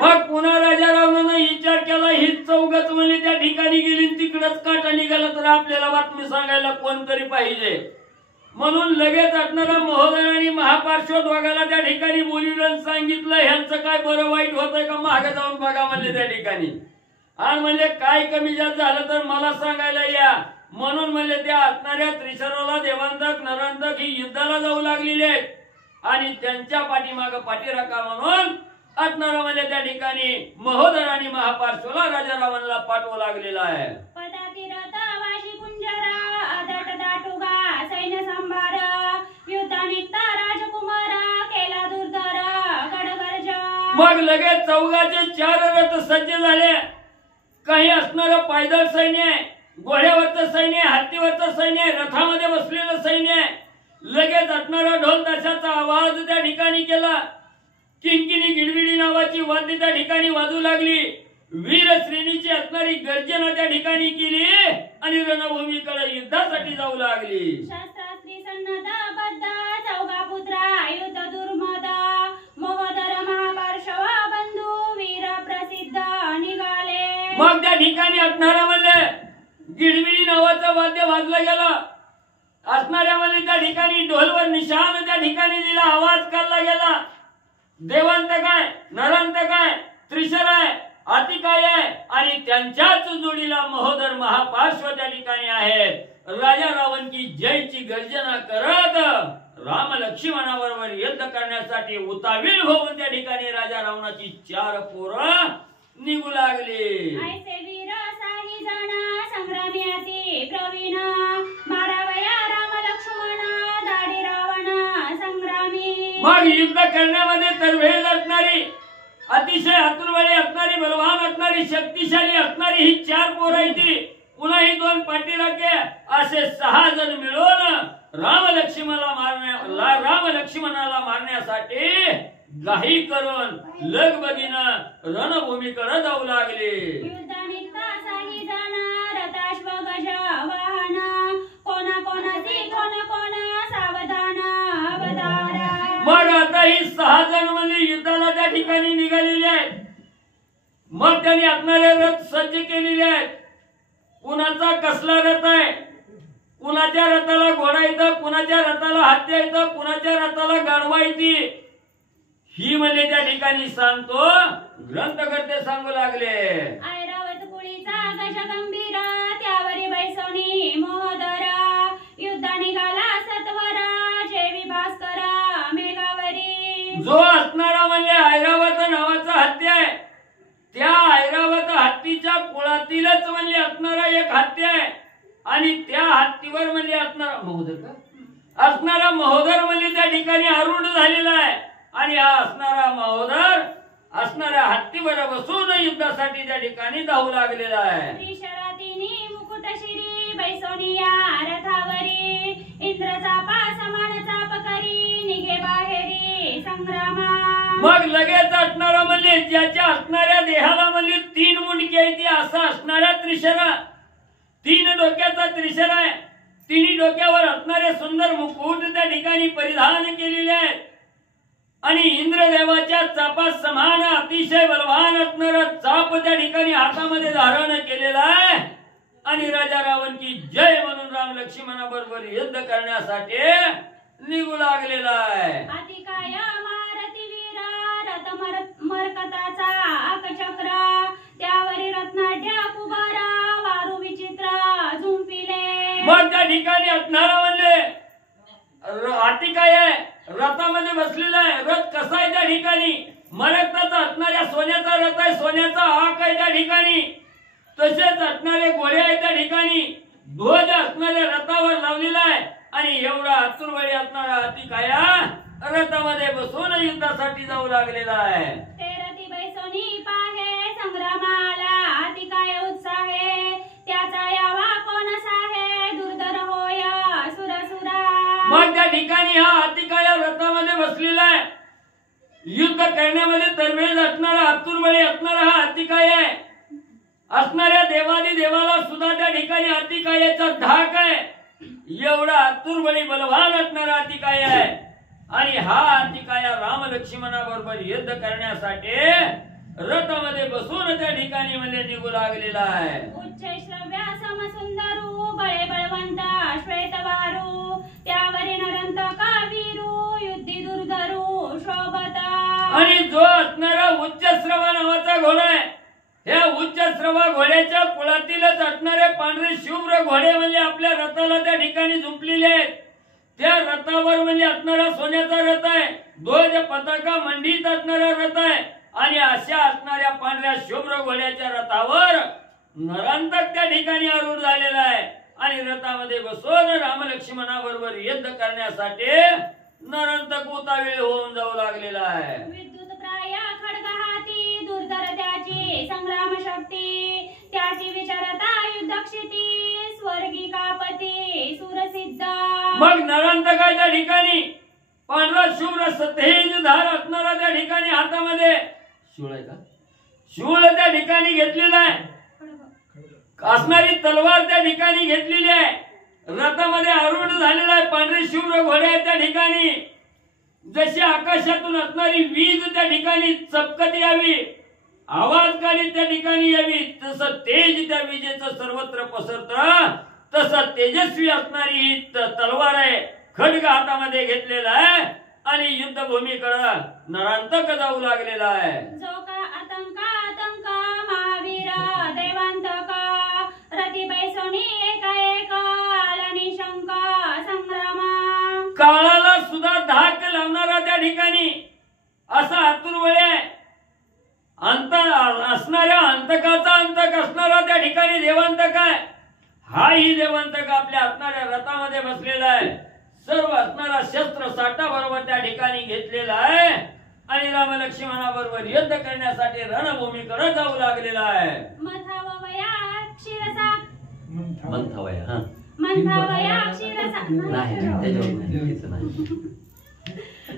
मग पुन्हा राजा रावणानं विचार केला ही 4 म्हणजे त्या ठिकाणी गेली तिकडच काटा निघाला तर आपल्याला बातमी सांगायला कोणतरी पाहिजे. म्हणून लगेच असणारा महोदय आणि महापार्श्व दोघाला त्या ठिकाणी बोलिवलं सांगितलं ह्यांचं काय बरं वाईट होतंय का मागे जाऊन बघा म्हणले त्या ठिकाणी. आणि म्हणजे काय कमी जास्त झालं तर मला सांगायला या. म्हणून म्हणजे त्या असणाऱ्या त्रिशराला देवांतक नरांतक ही युद्धाला जाऊ लागलेले आहेत आणि त्यांच्या पाठीमाग पाठीराखा म्हणून असणारा म्हणजे त्या ठिकाणी महोदर आणि महापार्श्वला राजा रावणला पाठवू लागलेला आहे. पदातिरथ वाशी कुंजरा अदट दाटुगा सैन्य संभार युद्धानित्त राजकुमार केला दुर्धर गडगर्ज. मग लगेच 4चे 4 रथ सज्ज झाले. काही असणारं पायदळ सैन्य आहे, घोड्यावरचं सैन्य आहे, हत्तीवरचं सैन्य आहे, रथामध्ये बसलेलं सैन्य आहे. लगेच असणारा ढोल ताशाचा आवाज त्या ठिकाणी केला. किणकिणी गिडबिडी नावाची वाद्य त्या ठिकाणी वाजू लागली. वीर श्रेणीची असणारी गर्जना त्या ठिकाणी केली आणि रणभूमीकडे युद्धासाठी जाऊ लागली. शस्त्रास्त्री सन्नद बद्ध चौघा पुत्रा युद्ध दुर्मद महोदर महापार्श्व बंधू वीर प्रसिद्ध निघाले. मग त्या ठिकाणी असणारा म्हणले गिडबिडी नावाचं वाद्य वाजलं गेलं. असणाऱ्या म्हणजे त्या ठिकाणी ढोलवर निशाण त्या ठिकाणी दिला, आवाज काढला गेला. देवांत काय, नरांत काय, त्रिशर आहे, आतिकाय आहे आणि त्यांच्याच जोडीला महोदर महापार्श्व त्या ठिकाणी आहे. राजा रावण की जयची गर्जना करत राम लक्ष्मणाबरोबर युद्ध करण्यासाठी उतावीळ होऊन त्या ठिकाणी राजा रावणाची 4 पोरं निघू लागली. ऐसे वीर साही जण संग्रामी अति प्रवीण मारावया राम लक्ष्मण दाढी रावण संग्रामी. मग युद्ध करण्यामध्ये तरवेळ असणारी, अतिशय आतुरवाणी असणारी, बलवान असणारी, शक्तिशाली असणारी ही 4 पोरं आहेत. पुन्हा ही 2 पाठीराखे असे 6 जण मिळून राम लक्ष्मणाला मारण्यासाठी घाई करून लगबगीनं रणभूमीकडे जाऊ लागले. युद्धानिकता साही जण रथाश्व गज वाहन कोणाची कोण सावधान अवतार. मग आता ही 6 जण म्हणजे युद्धाला त्या ठिकाणी निघालेले आहेत. मग त्यांनी असणारे रथ सज्ज केलेले आहेत. कुणाचा कसला रथ आहे, कुणाच्या रथाला घोडा येतं, कुणाच्या रथाला हत्ती येतं, कुणाच्या रथाला गाढवा येते, ही म्हणजे त्या ठिकाणी सांगतो ग्रंथकर्ते सांगू लागले. ऐरावत कुळीचा गज गंभीर त्यावरी बैसोनी महोदर युद्ध निघाला सत्वरा जेवी भास्कर मेघावरी. जो असणारा म्हणजे ऐरावत नावाचा हत्ती आहे, त्या ऐरावत हत्तीच्या कुळातीलच म्हणजे असणारा एक हत्ती आहे आणि त्या हत्तीवर म्हणजे असणारा महोदर म्हणजे त्या ठिकाणी आरूढ झालेला आहे आणि हा असणारा महोदर असणाऱ्या हत्तीवर बसून युद्धासाठी त्या ठिकाणी धावू लागलेला आहे. त्रिशरातीनी मुकुट शिरी बैसोनिया रथावरी इंद्रचापा समान चाप करी निघे बाहेरी संग्रामा. मग लगेच असणारा म्हणजे ज्याच्या असणाऱ्या देहाला म्हणजे 3 मुंडके आहेत असा असणाऱ्या त्रिशरा, 3 डोक्याचा त्रिशर आहे. 3 डोक्यावर असणारे सुंदर मुकुट त्या ठिकाणी परिधान केलेले आहेत आणि इंद्रदेवाच्या चापा समान अतिशय बलवान असणारा चाप त्या ठिकाणी हातामध्ये धारण केलेला आहे आणि राजा रावण की जय म्हणून राम लक्ष्मणाबरोबर युद्ध करण्यासाठी निघू लागलेला आहे. अतिकाय महारथी वीर रथ मरकताचा आकचक्र त्यावरी रत्नाढ्य पुबारा वारू विचित्र झुंपिले. मग त्या ठिकाणी असणारा म्हणजे अतिकाय आहे, रथामध्ये बसलेला आहे. रथ कसा आहे त्या ठिकाणी मरकताचा असणाऱ्या सोन्याचा रथ आहे, सोन्याचा आक आहे त्या ठिकाणी. तसेच असणारे घोडे आहे त्या ठिकाणी, ध्वज असणाऱ्या रथावर लावलेला आहे आणि एवढा आतुरवळी असणारा अतिकाया रथामध्ये बसून युद्धासाठी जाऊ लागलेला आहे. तेरती बैसोनी पाहे संग्रामाला अतिकाय उत्साहे त्याचा यावा कोण साहे दुर्धर होय सुरसुरा. मग त्या ठिकाणी हा अतिकाया रथामध्ये बसलेला आहे. युद्ध करण्यामध्ये तरवेळ असणारा आतुरबळी असणारा हा अतिकाय आहे. असणाऱ्या देवादी देवाला सुद्धा त्या ठिकाणी अतिकायाचा धाक आहे. एवढा आतुरबळी बलवान असणारा अतिकाय आहे आणि हा अतिकाया राम लक्ष्मणाबरोबर युद्ध करण्यासाठी रथामध्ये बसून त्या ठिकाणी म्हणजे निघू लागलेला आहे. उच्च श्रव्या समसुंदरू बळे बळवंत श्वेतवारू त्यावरी नरंतक वीरू युद्धी दुर्धरू शोभता. आणि जो असणारा उच्च श्रवा नावाचा घोडा आहे, ह्या उच्च श्रवा घोड्याच्या कुळातीलच असणारे पांढरे शुभ्र घोडे म्हणजे आपल्या रथाला त्या ठिकाणी झुंपलेले आहेत. त्या रथावर म्हणजे असणारा सोन्याचा रथ आहे, ध्वज पताका मंडित असणारा रथ आहे आणि अशा असणाऱ्या पांढऱ्या शुभ्र घोड्याच्या रथावर नरांतक त्या ठिकाणी आरूढ झालेला आहे आणि रथामध्ये बसून राम लक्ष्मणाबरोबर युद्ध करण्यासाठी नरांतक उतावीळ होऊन जाऊ लागलेला आहे. विद्युत प्राय खड्ग हाती दुर्धर त्याची संग्राम शक्ती त्याची विचारता युद्धक्षिती स्वर्गी कापती सुरसिद्ध. मग नरांतकाच्या ठिकाणी पांढरा शुभ्र असं तेज धार असणारा त्या ठिकाणी हातामध्ये शूळ आहे का, शूळ त्या ठिकाणी घेतलेला आहे, असणारी तलवार त्या ठिकाणी घेतलेली आहे, रथामध्ये आरूढ झालेला आहे, पांढरे शुभ्र घोडे आहेत त्या ठिकाणी, जशी आकाशातून असणारी वीज त्या ठिकाणी चपकत यावी, आवाज काढीत त्या ठिकाणी यावी, तसं तेज त्या विजेचं सर्वत्र पसरतं, तसं तेजस्वी असणारी ही तलवार आहे, खड्ग हातामध्ये घेतलेला आहे आणि युद्धभूमीकडे नरांतक जाऊ लागलेला आहे. जो का आतंक आतंक महावीर देवांतक रती पैसोनी एक आला निशंक संग्रामा. काळाला सुद्धा धाक लावणारा त्या ठिकाणी असा आतुरवळे आहे, अंत असणाऱ्या अंतकाचा अंतक असणारा त्या ठिकाणी देवांतक आहे. हाही देवांतक आपल्या असणाऱ्या रथामध्ये बसलेला आहे, सर्व असणारा शस्त्र साठा बरोबर त्या ठिकाणी घेतलेला आहे आणि राम लक्ष्मणाबरोबर युद्ध करण्यासाठी रणभूमीकडे जाऊ लागलेला आहे. मंथावया क्षीरसागर मंथावया मंथावया क्षीरसागर नाही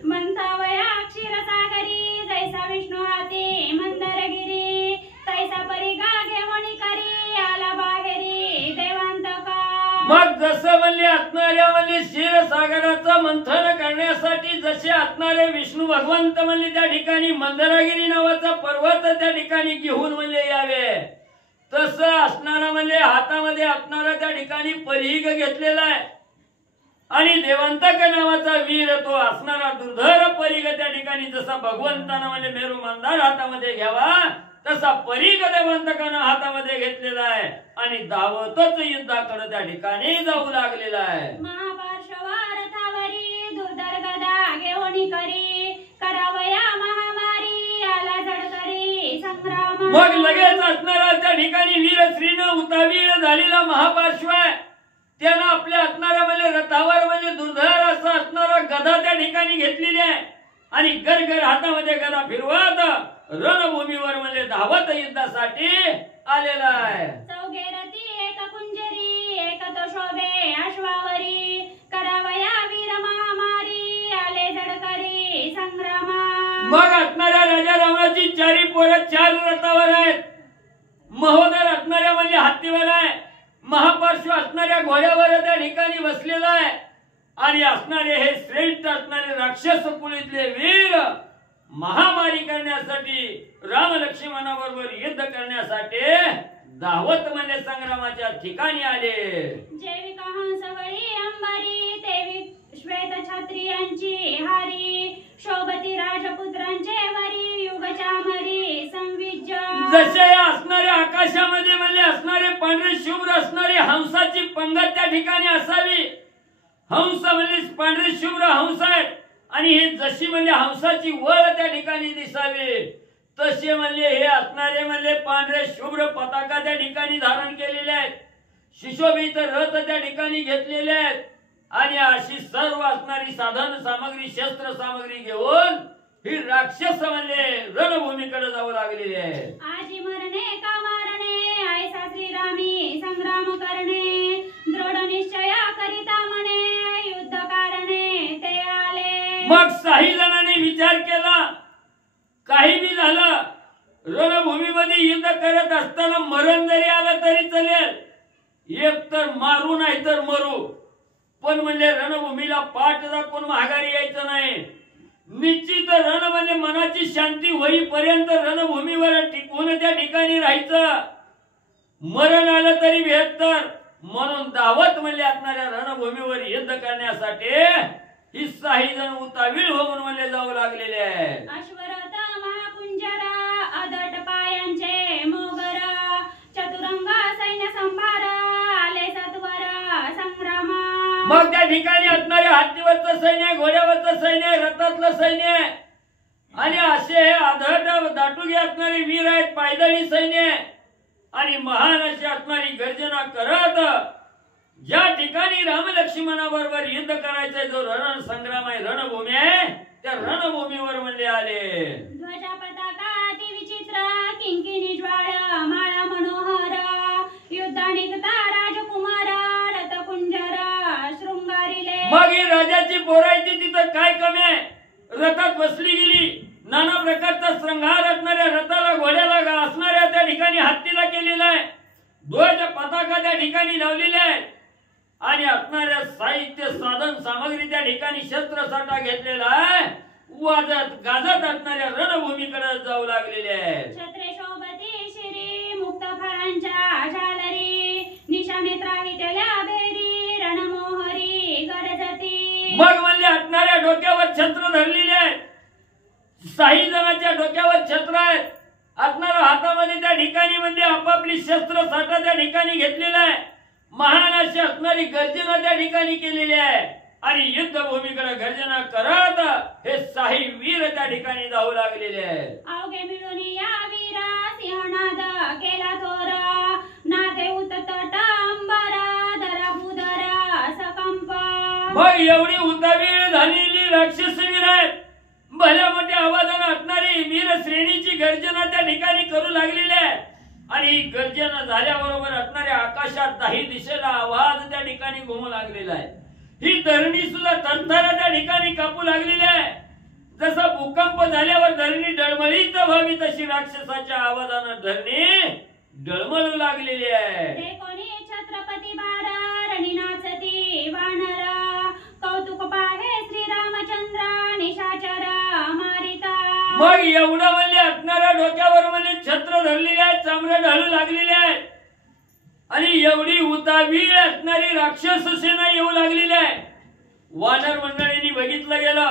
मंथावया क्षीरसागरी जैसा विष्णू हाती मंदरगिरी तैसा परिगा घेवणी करी आला बाहेरी देवांतका. मग जसं म्हणले असणाऱ्या म्हणले क्षीरसागराचं मंथन करण्यासाठी जसे असणारे विष्णू भगवंत म्हणले त्या ठिकाणी मंदरागिरी नावाचा पर्वत त्या ठिकाणी घेऊन म्हणले यावे, तसं असणारा म्हणजे हातामध्ये असणारा त्या ठिकाणी परिघ घेतलेला आहे आणि देवांतक नावाचा वीर तो असणारा दुर्धर परिघ त्या ठिकाणी जसा भगवंतानं म्हणजे मेरू मंदार हातामध्ये घ्यावा तसा परिघ देवांतकानं हातामध्ये घेतलेला आहे आणि धावतच युद्धाकडे त्या ठिकाणी जाऊ लागलेला आहे. महापार्श्वा रथावरी दुर्धर गदा घेवणी करी करावया महामारी आला जडकरी संग्राम. मग लगेच असणारा त्या ठिकाणी वीरश्रीनं उतावीळ झालेला महापार्श्व आहे, त्यानं आपल्या असणाऱ्या म्हणजे रथावर म्हणजे दुर्धर असं असणारा गदा त्या ठिकाणी घेतलेली आहे आणि गरगर हातामध्ये गदा फिरवत रणभूमीवर म्हणजे धावत युद्धासाठी आलेला आहे. चौघे रथी एक कुंजरी एक तो शोभे अश्वावरी करावया वीर महामारी आले जडकरी संग्रामा. मग असणाऱ्या राजा रामाची चारी पोरं चार रथावर आहेत, महोदर असणाऱ्या म्हणजे हत्तीवर आहे, महापार्श्व असणाऱ्या घोड्यावर त्या ठिकाणी बसलेला आहे आणि असणारे हे श्रेष्ठ असणारे राक्षस कुळीतले वीर महामारी करण्यासाठी राम लक्ष्मणाबरोबर युद्ध करण्यासाठी धावत म्हणजे संग्रामाच्या ठिकाणी आले. जेवी कंसवळी अंबारी तेवी श्वेत क्षत्रियांची हारी शोभती राजपुत्रांचे वरी युगच्या मरी संविज्य. जसे असणारे आकाशामध्ये म्हणजे असणारे पांढरे शुभ्र असणारे हंसाची पंगत त्या ठिकाणी असावी, हंस म्हणजे पांढरे शुभ्र हंस आहेत आणि हे जशी म्हणजे हंसाची वळ त्या ठिकाणी दिसावी तसे म्हणजे हे असणारे म्हणजे पांढरे शुभ्र पताका त्या ठिकाणी धारण केलेले आहेत, सुशोभित रथ त्या ठिकाणी घेतलेले आहेत आणि अशी सर्व असणारी साधन सामग्री शस्त्र सामग्री घेऊन ही राक्षस म्हणजे रणभूमीकडे जाऊ लागलेली आहे. आजी मरणे का मारणे ऐसा श्रीरामी संग्राम करणे दृढ निश्चय करिता म्हणे युद्ध कारणे ते आले. मग काही जणांनी विचार केला, काही बी झालं रणभूमीमध्ये युद्ध करत असताना मरण जरी आलं तरी चालेल, एक तर मारू नाही तर मरू, पण म्हणजे रणभूमीला पाठ दाखवून माघारी यायचं नाही. निश्चित रण म्हणजे मनाची शांती होईपर्यंत रणभूमीवर टिकून त्या ठिकाणी राहायचं, मरण आलं तरी बेहत्तर म्हणून दावत म्हणजे असणाऱ्या रणभूमीवर युद्ध करण्यासाठी ही काही जण उतावीळ होऊन म्हणजे जाऊ लागलेले आहेत. अश्वरथ महाकुंजरा अदट पायांचे मोगरा चतुरंग सैन्य संभार आले सत्वर संग्रामा. मग त्या ठिकाणी असणारे हत्तीवरचं सैन्य, घोड्यावरचं सैन्य, रथातलं सैन्य आणि असे हे आधट दाटुगे असणारे वीर आहेत, पायदळी सैन्य आणि महान अशी असणारी गर्जना करत ज्या ठिकाणी राम लक्ष्मणाबरोबर युद्ध करायचंय जो रण संग्राम आहे, रणभूमी आहे, त्या रणभूमीवर म्हणले आले. ध्वजा पताका अति विचित्र किंकिणी ज्वाळ माळा मनोहर युद्ध निघता राजकुमार रथ कुंजर शृंगारिले. मग ही राजाची पोरायची तिथं काय कमी आहे, रथात बसली गेली. नाना प्रकारचा श्रृंगार असणाऱ्या रथाला घोड्याला असणाऱ्या त्या ठिकाणी हत्तीला केलेला आहे. ध्वज पताका त्या ठिकाणी लावलेले आहेत आणि असणाऱ्या साहित्य साधन सामग्री त्या ठिकाणी शस्त्रसाठा घेतलेला आहे. वाजत गाजत असणाऱ्या रणभूमीकडे जाऊ लागलेले आहेत. छत्रे शोभती शिरी मुक्त फळांच्या झालरी निशा नेत्राही तेल्या बेरी रणमोहरी गरजती. मग म्हणजे असणाऱ्या डोक्यावर छत्र धरलेले आहेत. 6 जणांच्या डोक्यावर छत्र आहेत. असणाऱ्या हातामध्ये त्या ठिकाणी म्हणजे आपापली शस्त्र साठा त्या ठिकाणी घेतलेला आहे. महान अशी असणारी गर्जना त्या ठिकाणी केलेली आहे आणि युद्धभूमीकडे गर्जना करत हे 6 वीर त्या ठिकाणी जाऊ लागलेले आहेत. अवघे मिळून या वीरा सिंहनाद केला थोरा नादे उतत अंबरा दरा बुदरा सकंप. मग एवढी उतावीळ झालेली राक्षस वीर आहेत. भल्या मोठ्या आवाजाने असणारी वीर श्रेणीची गर्जना त्या ठिकाणी करू लागलेली आहे आणि ही गर्जना झाल्याबरोबर असणाऱ्या आकाशात 10 दिशेला आवाज त्या ठिकाणी घुमू लागलेला आहे. ही धरणी सुद्धा थरथर त्या ठिकाणी कापू लागलेली आहे. जसा भूकंप झाल्यावर धरणी डळमळीत व्हावी तशी राक्षसाच्या आवाजाने धरणी डळमळू लागलेली आहे. ते कोणी छत्रपती बारा रणी नाचती वानरा कौतुक पाहे श्री रामचंद्र निशाचर मारिता. मग एवढं म्हणजे असणाऱ्या डोक्यावर म्हणजे छत्र धरलेले आहेत. चामडे ढळू लागलेले आहेत आणि एवढी उतावीळ असणारी राक्षस सेना येऊ लागलेली आहे. वानर मंडळींनी बघितलं गेलं.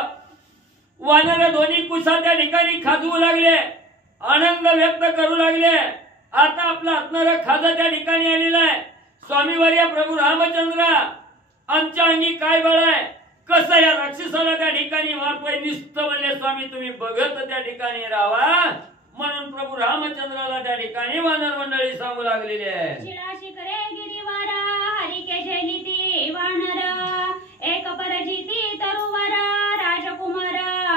वानर दोन्ही कुशा त्या ठिकाणी खाजवू लागले, आनंद व्यक्त करू लागले. आता आपला असणारा खाजा त्या ठिकाणी आलेला आहे. स्वामीवर्य प्रभू रामचंद्र आमच्या अंगी काय बळ आहे, कसं या राक्षसाला त्या ठिकाणी मारतोय. नुसतं म्हणले स्वामी तुम्ही बघत त्या ठिकाणी राहा म्हणून प्रभू रामचंद्राला त्या ठिकाणी वानर मंडळी सांगू लागलेली आहे. शिळाशी करे गिरीवर हरिके झेलिती वानर एक परजिती तरुवर राजकुमार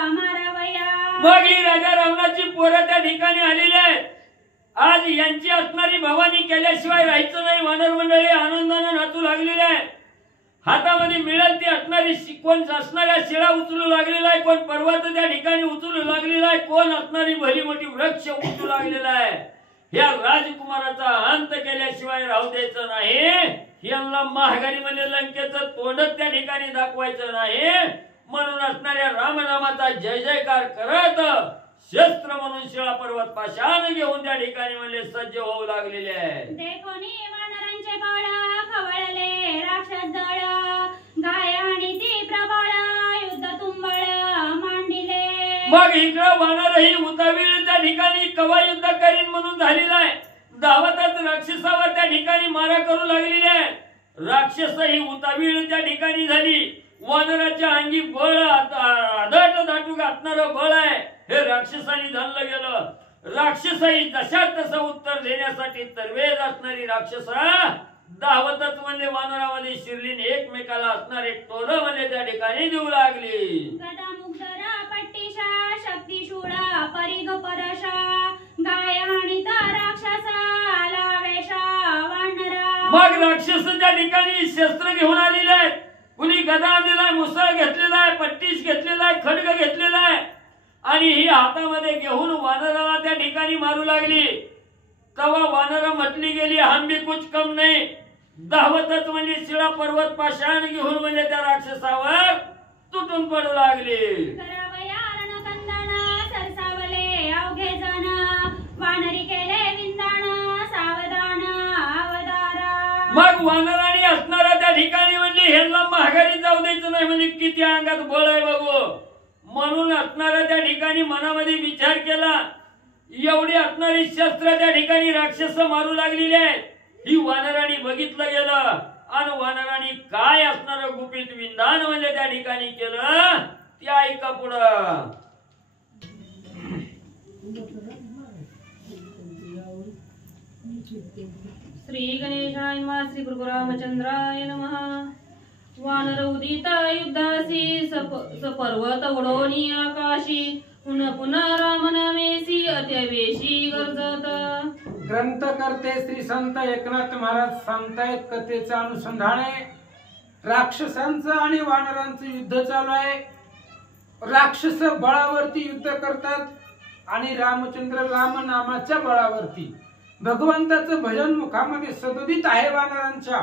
मारावया. मग ही राजा रावणाची पोरं त्या ठिकाणी आलेली आहेत. आज यांची असणारी भवानी केल्याशिवाय राहायचं नाही. वानर मंडळी आनंदाने नाचू लागलेले आहेत. हातामध्ये मिळेल ती असणारी कोण असणाऱ्या शिळा उचलू लागलेला आहे, कोण पर्वत त्या ठिकाणी उचलू लागलेला आहे, कोण असणारी भली मोठी वृक्ष उचलू लागलेला आहे. ह्या राजकुमाराचा अंत केल्याशिवाय राहू द्यायचं नाही. यांना महागारी मध्ये लंकेचं तोंडच त्या ठिकाणी दाखवायचं नाही. म्हणून असणाऱ्या रामनामाचा जय जयकार करत शस्त्र म्हणून शिळा पर्वत पाशान घेऊन त्या ठिकाणी म्हणजे सज्ज होऊ लागलेले आहे. देखोनी वानरांचे बळ खवळले राक्षस दळ गाय आणि ती प्रबळ युद्ध तुंबळ मांडिले. मग इकडं वानरही उतावीळ त्या ठिकाणी कवा युद्ध करीन म्हणून झालेला आहे. धावतच राक्षसावर त्या ठिकाणी मारा करू लागलेले आहे. राक्षस ही उतावीळ त्या ठिकाणी झाली. वानराच्या अंगी बळ आदट दाटू घातणारं बळ आहे हे राक्षसाने झालं गेलं. राक्षसही जशात तसं उत्तर देण्यासाठी तरवेज असणारी राक्षसा धावतच म्हणजे वानरामध्ये शिरलीन एकमेकाला असणारे टोल म्हणजे त्या ठिकाणी देऊ लागली. गदा मुग्धरा पट्टीशा शक्तिशूळा परिघ परशा गाय आणि राक्षसा आला वेशा वानरा. मग राक्षस त्या ठिकाणी शस्त्र घेऊन आलेले आहेत. कुणी गदा आणलेला, मुसळ घेतलेला आहे, पट्टीश घेतलेला आहे, खड्ग घेतलेला आहे आणि ही हातामध्ये घेऊन वानराला त्या ठिकाणी मारू लागली. तवा वानरा म्हटली गेली हम भी कुछ कम नाही. धावतच म्हणजे शिळा पर्वत पाषाण घेऊन म्हणजे त्या राक्षसावर तुटून पडू लागली. करावया रणकंदन सरसावले अवघे जण वानरी केले विंदाण सावधान अवतारा. मग वानराने असणारा त्या ठिकाणी म्हणजे ह्यांना महागारी जाऊ द्यायचं नाही. म्हणजे किती अंगात बळ आहे बघू. म्हणून असणारा त्या ठिकाणी मनामध्ये विचार केला. एवढी असणारी शस्त्र त्या ठिकाणी राक्षस मारू लागलेली आहेत. ही वानराने बघितलं गेलं आणि वानराने काय असणार गुपित विंधान म्हणजे त्या ठिकाणी केलं ते ऐका पुढं. श्री गणेशाय नमः. श्री गुरु रामचंद्राय नमः. वानर उदित युद्धासी सपर्वत उडोनी आकाशी पुन्हा पुन्हा राम नामेसी अत्यवेशी गरजत. ग्रंथकर्ते श्री संत एकनाथ महाराज सांगतायत कथेचं अनुसंधान आहे. राक्षसांचं आणि वानरांचं युद्ध चालू आहे. राक्षस बळावरती युद्ध करतात आणि रामचंद्र राम नामाच्या बळावरती भगवंताचं भजन मुखामध्ये सदोदित आहे वानरांच्या.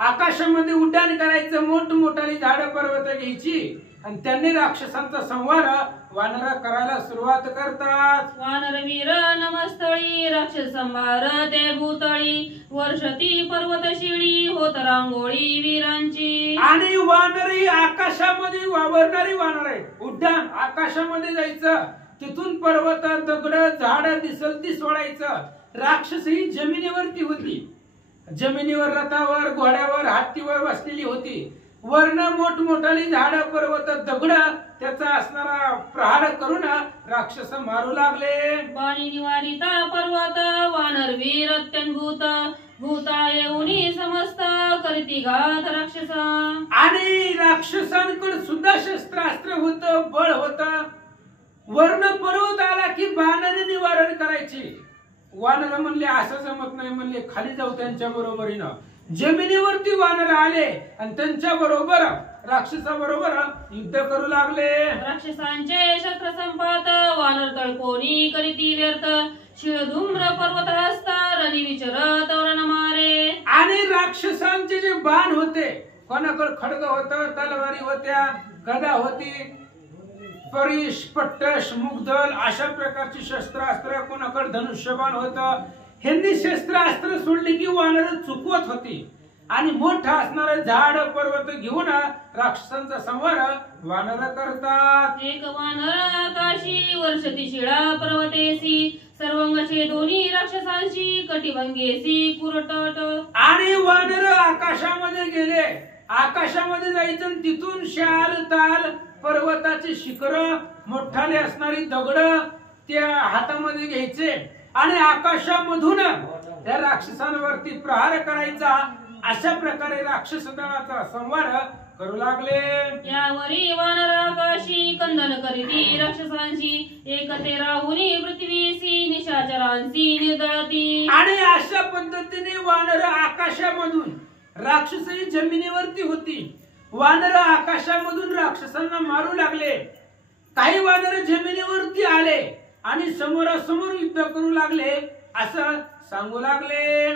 आकाशामध्ये उड्डाण करायचं, मोठमोठाली झाडं पर्वत घ्यायची आणि त्यांनी राक्षसांचा संहार वानर करायला सुरुवात करतात. वानर वीर नमस्तळी राक्षस संभार ते भूतळी वर्षती पर्वत शिळी होत रांगोळी वीरांची. आणि वानरही आकाशामध्ये वावरणारी वानर आहे. उड्डाण आकाशामध्ये जायचं, तिथून पर्वत दगड झाड दिसल ती सोडायचं. राक्षस ही जमिनीवरती होती, जमिनीवर रथावर घोड्यावर हत्तीवर बसलेली होती. वर्ण मोठमोठाली झाड पर्वत दगड त्याचा असणारा प्रहार करून राक्षस मारू लागले. पाणी निवारिता पर्वत वानर वीर अत्यंभूत भूता येऊनी समस्त करती घात राक्षसा. आणि राक्षसांकडे सुद्धा शस्त्रास्त्र होत, बळ होत. वर्ण पर्वत आला की बाणाने निवारण करायचे. वानर म्हणले असं जमत नाही, म्हणले खाली जाऊ त्यांच्या बरोबरीनं. जमिनीवरती वानर आले आणि त्यांच्या बरोबर राक्षसाबरोबर युद्ध करू लागले. राक्षसांचे शस्त्र संपात वानर तळकोनी करीती व्यर्थ शिळधूम्र पर्वत हस्ता रणी विचरत रण मारे. आणि राक्षसांचे जे बाण होते, कोणाकडे खड्ग होत, तलवारी होत्या, गदा होती, परिश पट्टश मुगदल अशा प्रकारची शस्त्रास्त्र, कोणाकडे धनुष्यबाण होत. ह्यांनी शस्त्रास्त्र सोडली की वानर चुकवत होती आणि मोठा असणारा झाड पर्वत घेऊन राक्षसांचा संहार वानर करतात. एक वानर आकाशी वर्षती शिळा पर्वतेसी सर्वंगचे दोन्ही राक्षसांशी कटिभंगेसी कुरटट. आणि वानर आकाशामध्ये गेले, आकाशामध्ये जायचं आणि तिथून शाल ताल पर्वताचे शिखर मोठाले असणारी दगड त्या हातामध्ये घ्यायचे आणि आकाशामधून त्या राक्षसांवरती प्रहार करायचा. अशा प्रकारे राक्षस दळाचा संहार करू लागले. यावरी वानर आकाशी कंदन करीती राक्षसांशी एकते राहुनी पृथ्वीसी निशाचरांशी निर्दळती. आणि अशा पद्धतीने वानर आकाशामधून, राक्षसही जमिनीवरती होती, वानर आकाशामधून राक्षसांना मारू लागले. काही वानर जमिनीवरती आले आणि समोरासमोर युद्ध करू लागले असं सांगू लागले.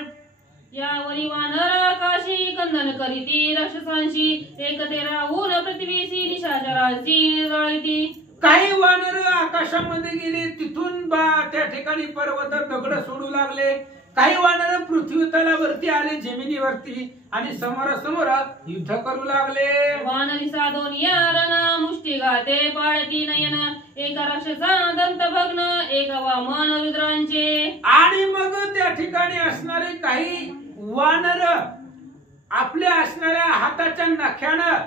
यावरी वानर आकाशी कंदन करीती राक्षसांशी एकते राहून पृथ्वीसी निशाचरांशी निर्दळती. काही वानर आकाशामध्ये गेले, तिथून त्या ठिकाणी पर्वत दगड सोडू लागले. काही वानर पृथ्वी तलावरती आले, जमिनीवरती, आणि समोरासमोर युद्ध करू लागले. वानरी साधोनिया रण मुष्टी घाते पाळती नयन एका राक्षसा दंत भग्न एका वामन रुद्रांचे. आणि मग त्या ठिकाणी असणारे काही वानर आपल्या असणाऱ्या हाताच्या नख्यानं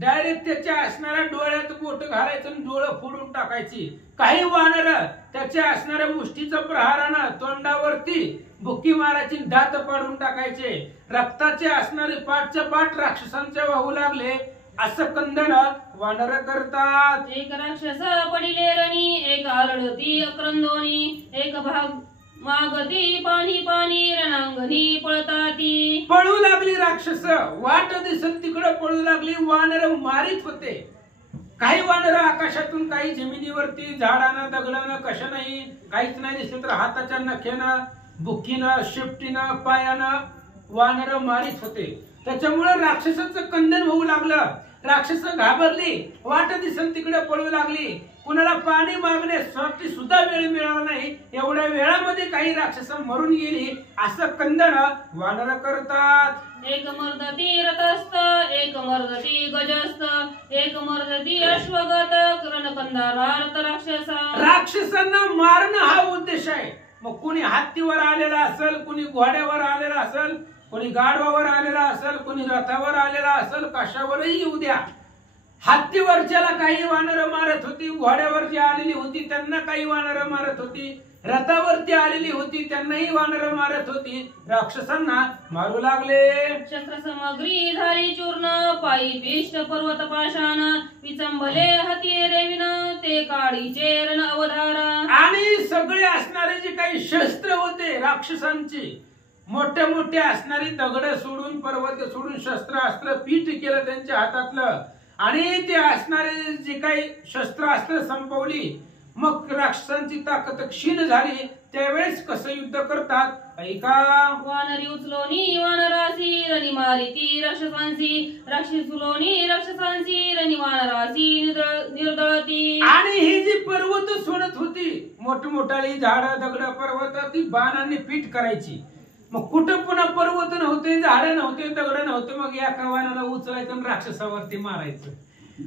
डायरेक्ट त्याच्या असणाऱ्या डोळ्यात बोट घालायचं आणि डोळं फोडून टाकायची. काही वानर त्याच्या असणाऱ्या मुष्टीचं प्रहारानं तोंडावरती बुक्की मारायची, दात पाडून टाकायचे. रक्ताचे असणारे पाठच्या पाठ राक्षसांच्या वाहू लागले. असं कंदन वानर करतात. एक राक्षस पडिले रणी एक आरडती अक्रंदोनी एक भाग मागती पाणी पाणी रणांगणी पळताती. पळू लागली राक्षस, वाट दिसत तिकडे पळू लागली. वानर मारित होते. काही वानर आकाशातून, काही जमिनीवरती झाडानं दगडानं कशानंही काहीच नाही दिसलं तर हाताच्या नख्यानं बुक्कीनं शेपटीनं पायानं वानर मारित होते. त्याच्यामुळे राक्षसाचं कंदन होऊ लागलं. राक्षस घाबरली, वाट दिसत तिकडे पळू लागली. कुणाला पाणी मागण्यासाठी सुद्धा वेळ मिळाला नाही. एवढ्या वेळामध्ये काही राक्षस मरून गेली. असं कंदन वानर करतात. एक मर्दती रथस्थ एक मर्दती गजस्थ एक मर्दती अश्वगत रणकंदारार्थ राक्षसा. राक्षसांना मारणं हा उद्देश आहे. मग कुणी हत्तीवर आलेला असेल, कुणी घोड्यावर आलेला असेल, कोणी गाढवावर आलेला असेल, कोणी रथावर आलेला असेल, कशावरही येऊ द्या. हत्तीवरच्याला काही वानर मारत होती, घोड्यावरची आलेली होती त्यांना काही वानर मारत होती, रथावरती आलेली होती त्यांनाही वानर मारत होती. राक्षसांना मारू लागले. शस्त्र सामग्री झाली चूर्ण पायी पिष्ट पर्वत पाषाण विचंबले हती रेविन ते काळीचे रण अवधारा. आणि सगळे असणारे जे काही शस्त्र होते राक्षसांची, मोठे मोठे असणारी दगड सोडून पर्वत सोडून शस्त्र अस्त्र पीठ केलं त्यांच्या हातातलं आणि ते असणारे जे काही शस्त्रास्त्र संपवली, मग राक्षसांची ताकद क्षीण झाली, त्यावेळेस कसं युद्ध करतात ऐका. वानरी उचलोनी वानरासी रणी मारिती राक्षसांसी, राक्षस उचलोनी राक्षसांसी रणी वानरासी निर्दळती. आणि ही जी पर्वत सोडत होती, मोठमोठाली झाडं दगड पर्वत ती बाणांनी पीठ करायची. मग कुठं पुन्हा पर्वत नव्हते, झाडं नव्हते, दगड नव्हते, मग एका वानाला उचलायचं आणि राक्षसावरती मारायचं.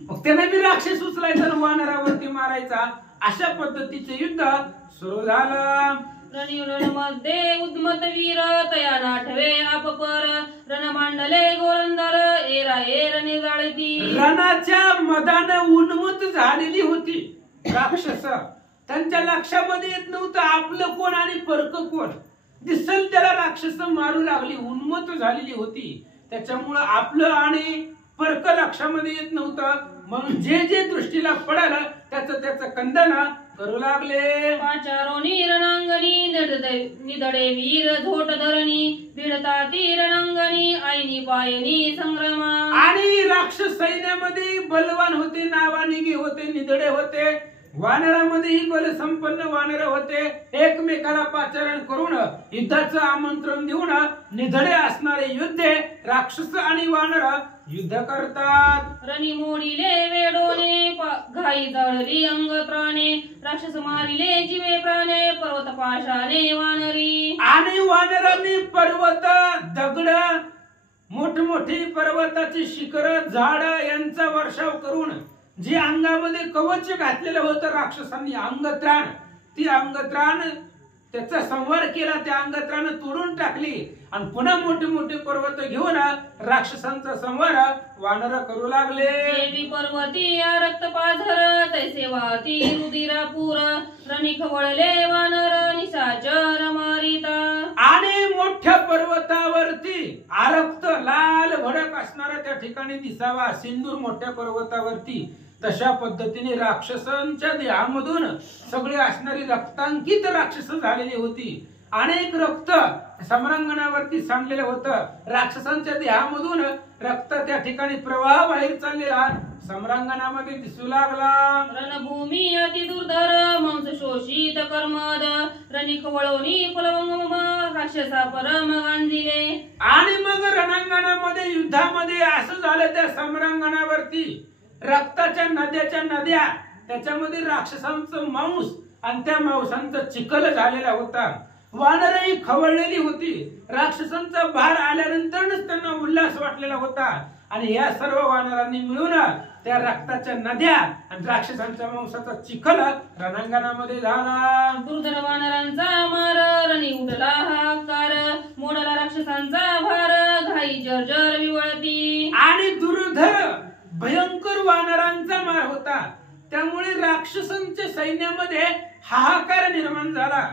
मग त्याने बी राक्षस उचलायचा आणि वानरावरती मारायचा. अशा पद्धतीचे युद्ध सुरू झालं. रणमध्ये उद्मत वीर तया नाठवे आपपर, रण मांडले गोरंदर एरा एर निजाळती. रणाच्या मदानं उन्मत झालेली होती राक्षस. त्यांच्या लक्षामध्ये येत नव्हतं आपलं कोण आणि परक कोण. दिसल त्याला राक्षस मारू लागली, उन्मत झालेली होती. त्याच्यामुळं आपलं आणि परक लक्षामध्ये येत नव्हतं. म्हणून जे जे दृष्टीला पडालं त्याचं कंदन करू लागले. पाचारोनी रणांगणी निदडे वीर झोट धरणी, भिडता ती रणांगणी ऐनी पायनी संग्रामा. आणि राक्षस सैन्यामध्ये बलवान होते, नावानिगे होते, निधडे होते. वानरामध्येही बल संपन्न वानर होते. एकमेकाला पाचारण करून युद्धाचं आमंत्रण देऊन निधडे असणारे योद्धे राक्षस आणि वानर युद्ध करतात. रणी मोडीले वेडोने घाई जळली अंग प्राणे, राक्षस मारिले जीवे प्राणे पर्वत पाशाने वानरी. आणि वानरांनी पर्वत दगड मोठमोठी पर्वताची शिखर झाड यांचा वर्षाव करून जे अंगामध्ये कवच घातलेलं होतं राक्षसांनी अंगत्राण, ती अंगत्राण त्याचा संहार केला. त्या अंगत्राण तोडून टाकली आणि पुन्हा मोठे मोठे पर्वत घेऊन राक्षसांचा संहार वानर करू लागले. देवी पर्वती रक्त पाझर तैसे वाहती रुधिरापूर, रणी खवळले वानर निशाचर मारिता. आणि मोठ्या पर्वतावरती आरक्त लाल भडक असणारा त्या ठिकाणी दिसावा सिंदूर मोठ्या पर्वतावरती, तशा पद्धतीने राक्षसांच्या देहामधून सगळी असणारी रक्तांकित राक्षस झालेली होती. अनेक रक्त सम्रांगणावरती सांडलेलं होतं. राक्षसांच्या देहामधून रक्त त्या ठिकाणी प्रवाह बाहेर चाललेला सम्रांगणामध्ये दिसू लागला. रणभूमी अति दुर्धर मांस शोषित कर्मद, रणी खवळवणी कुलवंगम राक्षसा परम गांजिले. आणि मग रणांगणामध्ये युद्धामध्ये असं झालं, त्या सम्रांगणावरती रक्ताच्या नद्या, त्याच्यामध्ये राक्षसांचं मांस आणि त्या मांसांचा चिखल झालेला होता. वानरही खवळलेली होती. राक्षसांचा भार आल्यानंतरच त्यांना उल्हास वाटलेला होता. आणि या सर्व वानरांनी मिळून त्या रक्ताच्या नद्या आणि राक्षसांच्या मांसाचा चिखल रणांगणामध्ये झाला. दुर्धर वानरांचा मार रणी उडला हाकार, मोडला राक्षसांचा भार घाई जर्जर विवळती. आणि दुर्धर भयंकर वानरांचा मार होता. त्यामुळे राक्षसांच्या सैन्यामध्ये हाहाकार निर्माण झाला.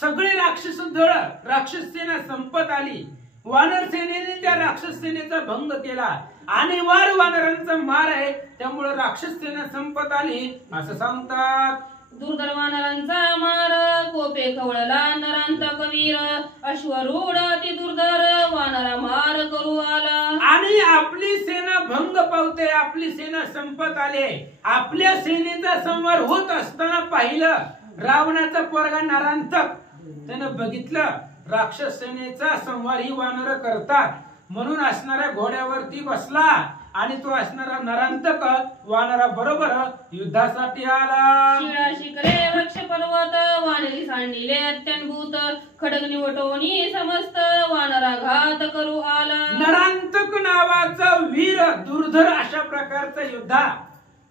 सगळे राक्षस दळ राक्षस सेना संपत आली. वानर सेनेने त्या राक्षस सेनेचा भंग केला. आणि वानरांचा मार आहे, त्यामुळे राक्षस सेना संपत आली असं सांगतात. दुर्धर वानरांचा मार कोपे खवळला नरांतक वीर, अश्वरूढ ती दुर्धर वानरा मार करू आला. आणि आपली सेना भंग पावते, आपली सेना संपत आले. आपल्या सेनेचा संहार होत असताना पाहिलं रावणाचा पोरगा नरांतक, त्यानं बघितलं राक्षस सेनेचा संहार ही वानर करतात. म्हणून असणाऱ्या घोड्यावरती बसला आणि तो असणारा नरांतक वानरा बरोबर युद्धासाठी आला. शिळा शिखरे वृक्ष पर्वत वानरी सांडिले अत्यंभूत, खडग निवटोनी समस्त वानरा घात करू आला. नरांतक नावाचा वीर दुर्धर अशा प्रकारचा योद्धा.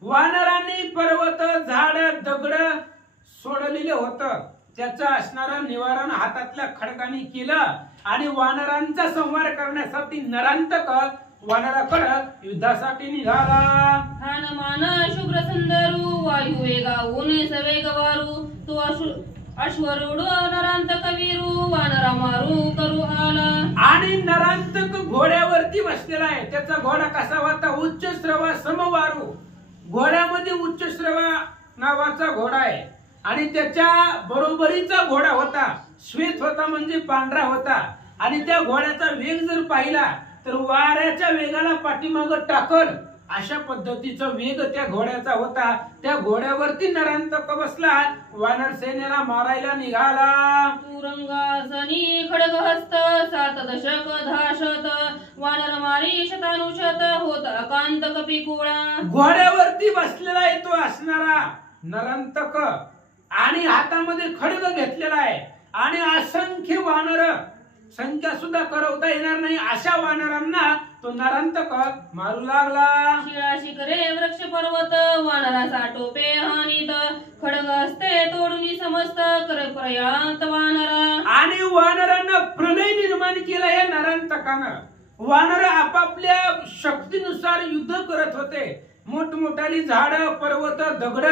वानरांनी पर्वत झाड दगड सोडलेलं होतं. त्याचं असणारं निवारण हातातल्या खडकाने केलं आणि वानरांचा संहार करण्यासाठी नरांतक वानराकडे युद्धासाठी निघाला. हानमान शुभ्र सुंदरू वायू वेगावून सवेग वारू, तो अश्वरूढ नरांतक वीरू वानरा मारू करू आला. आणि नरांतक घोड्यावरती बसलेला आहे. त्याचा घोडा कसा होता? उच्च श्रवा समवारू. घोड्यामध्ये उच्च श्रवा नावाचा घोडा आहे आणि त्याच्या बरोबरीचा घोडा होता. श्वेत होता म्हणजे पांढरा होता. आणि त्या घोड्याचा वेग जर पाहिला तर वाऱ्याच्या वेगाला पाठीमाग टाकल अशा पद्धतीचा वेग त्या घोड्याचा होता. त्या घोड्यावरती नरांतक बसला, वानर सेनेला मारायला निघाला. तुरंगासनी खडग हस्त 7 दशक धाशत वानर मारी शतानुशत होत अकांत कपिकुळा. घोड्यावरती बसलेला आहे तो असणारा नरांतक आणि हातामध्ये खडग घेतलेला आहे आणि असंख्य वानर, संख्या सुद्धा करवता येणार नाही अशा वानरांना तो नरांतक मारू लागला. शिळा शिखरे वृक्ष पर्वत वानराचा टोपे हानीत खडग असते तोडून समस्त कर प्रयात वानरा. आणि वानरांना प्रलय निर्माण केला या नरांतकानं. वानर आपापल्या शक्तीनुसार युद्ध करत होते. मोठमोठाली झाडं, पर्वत, दगड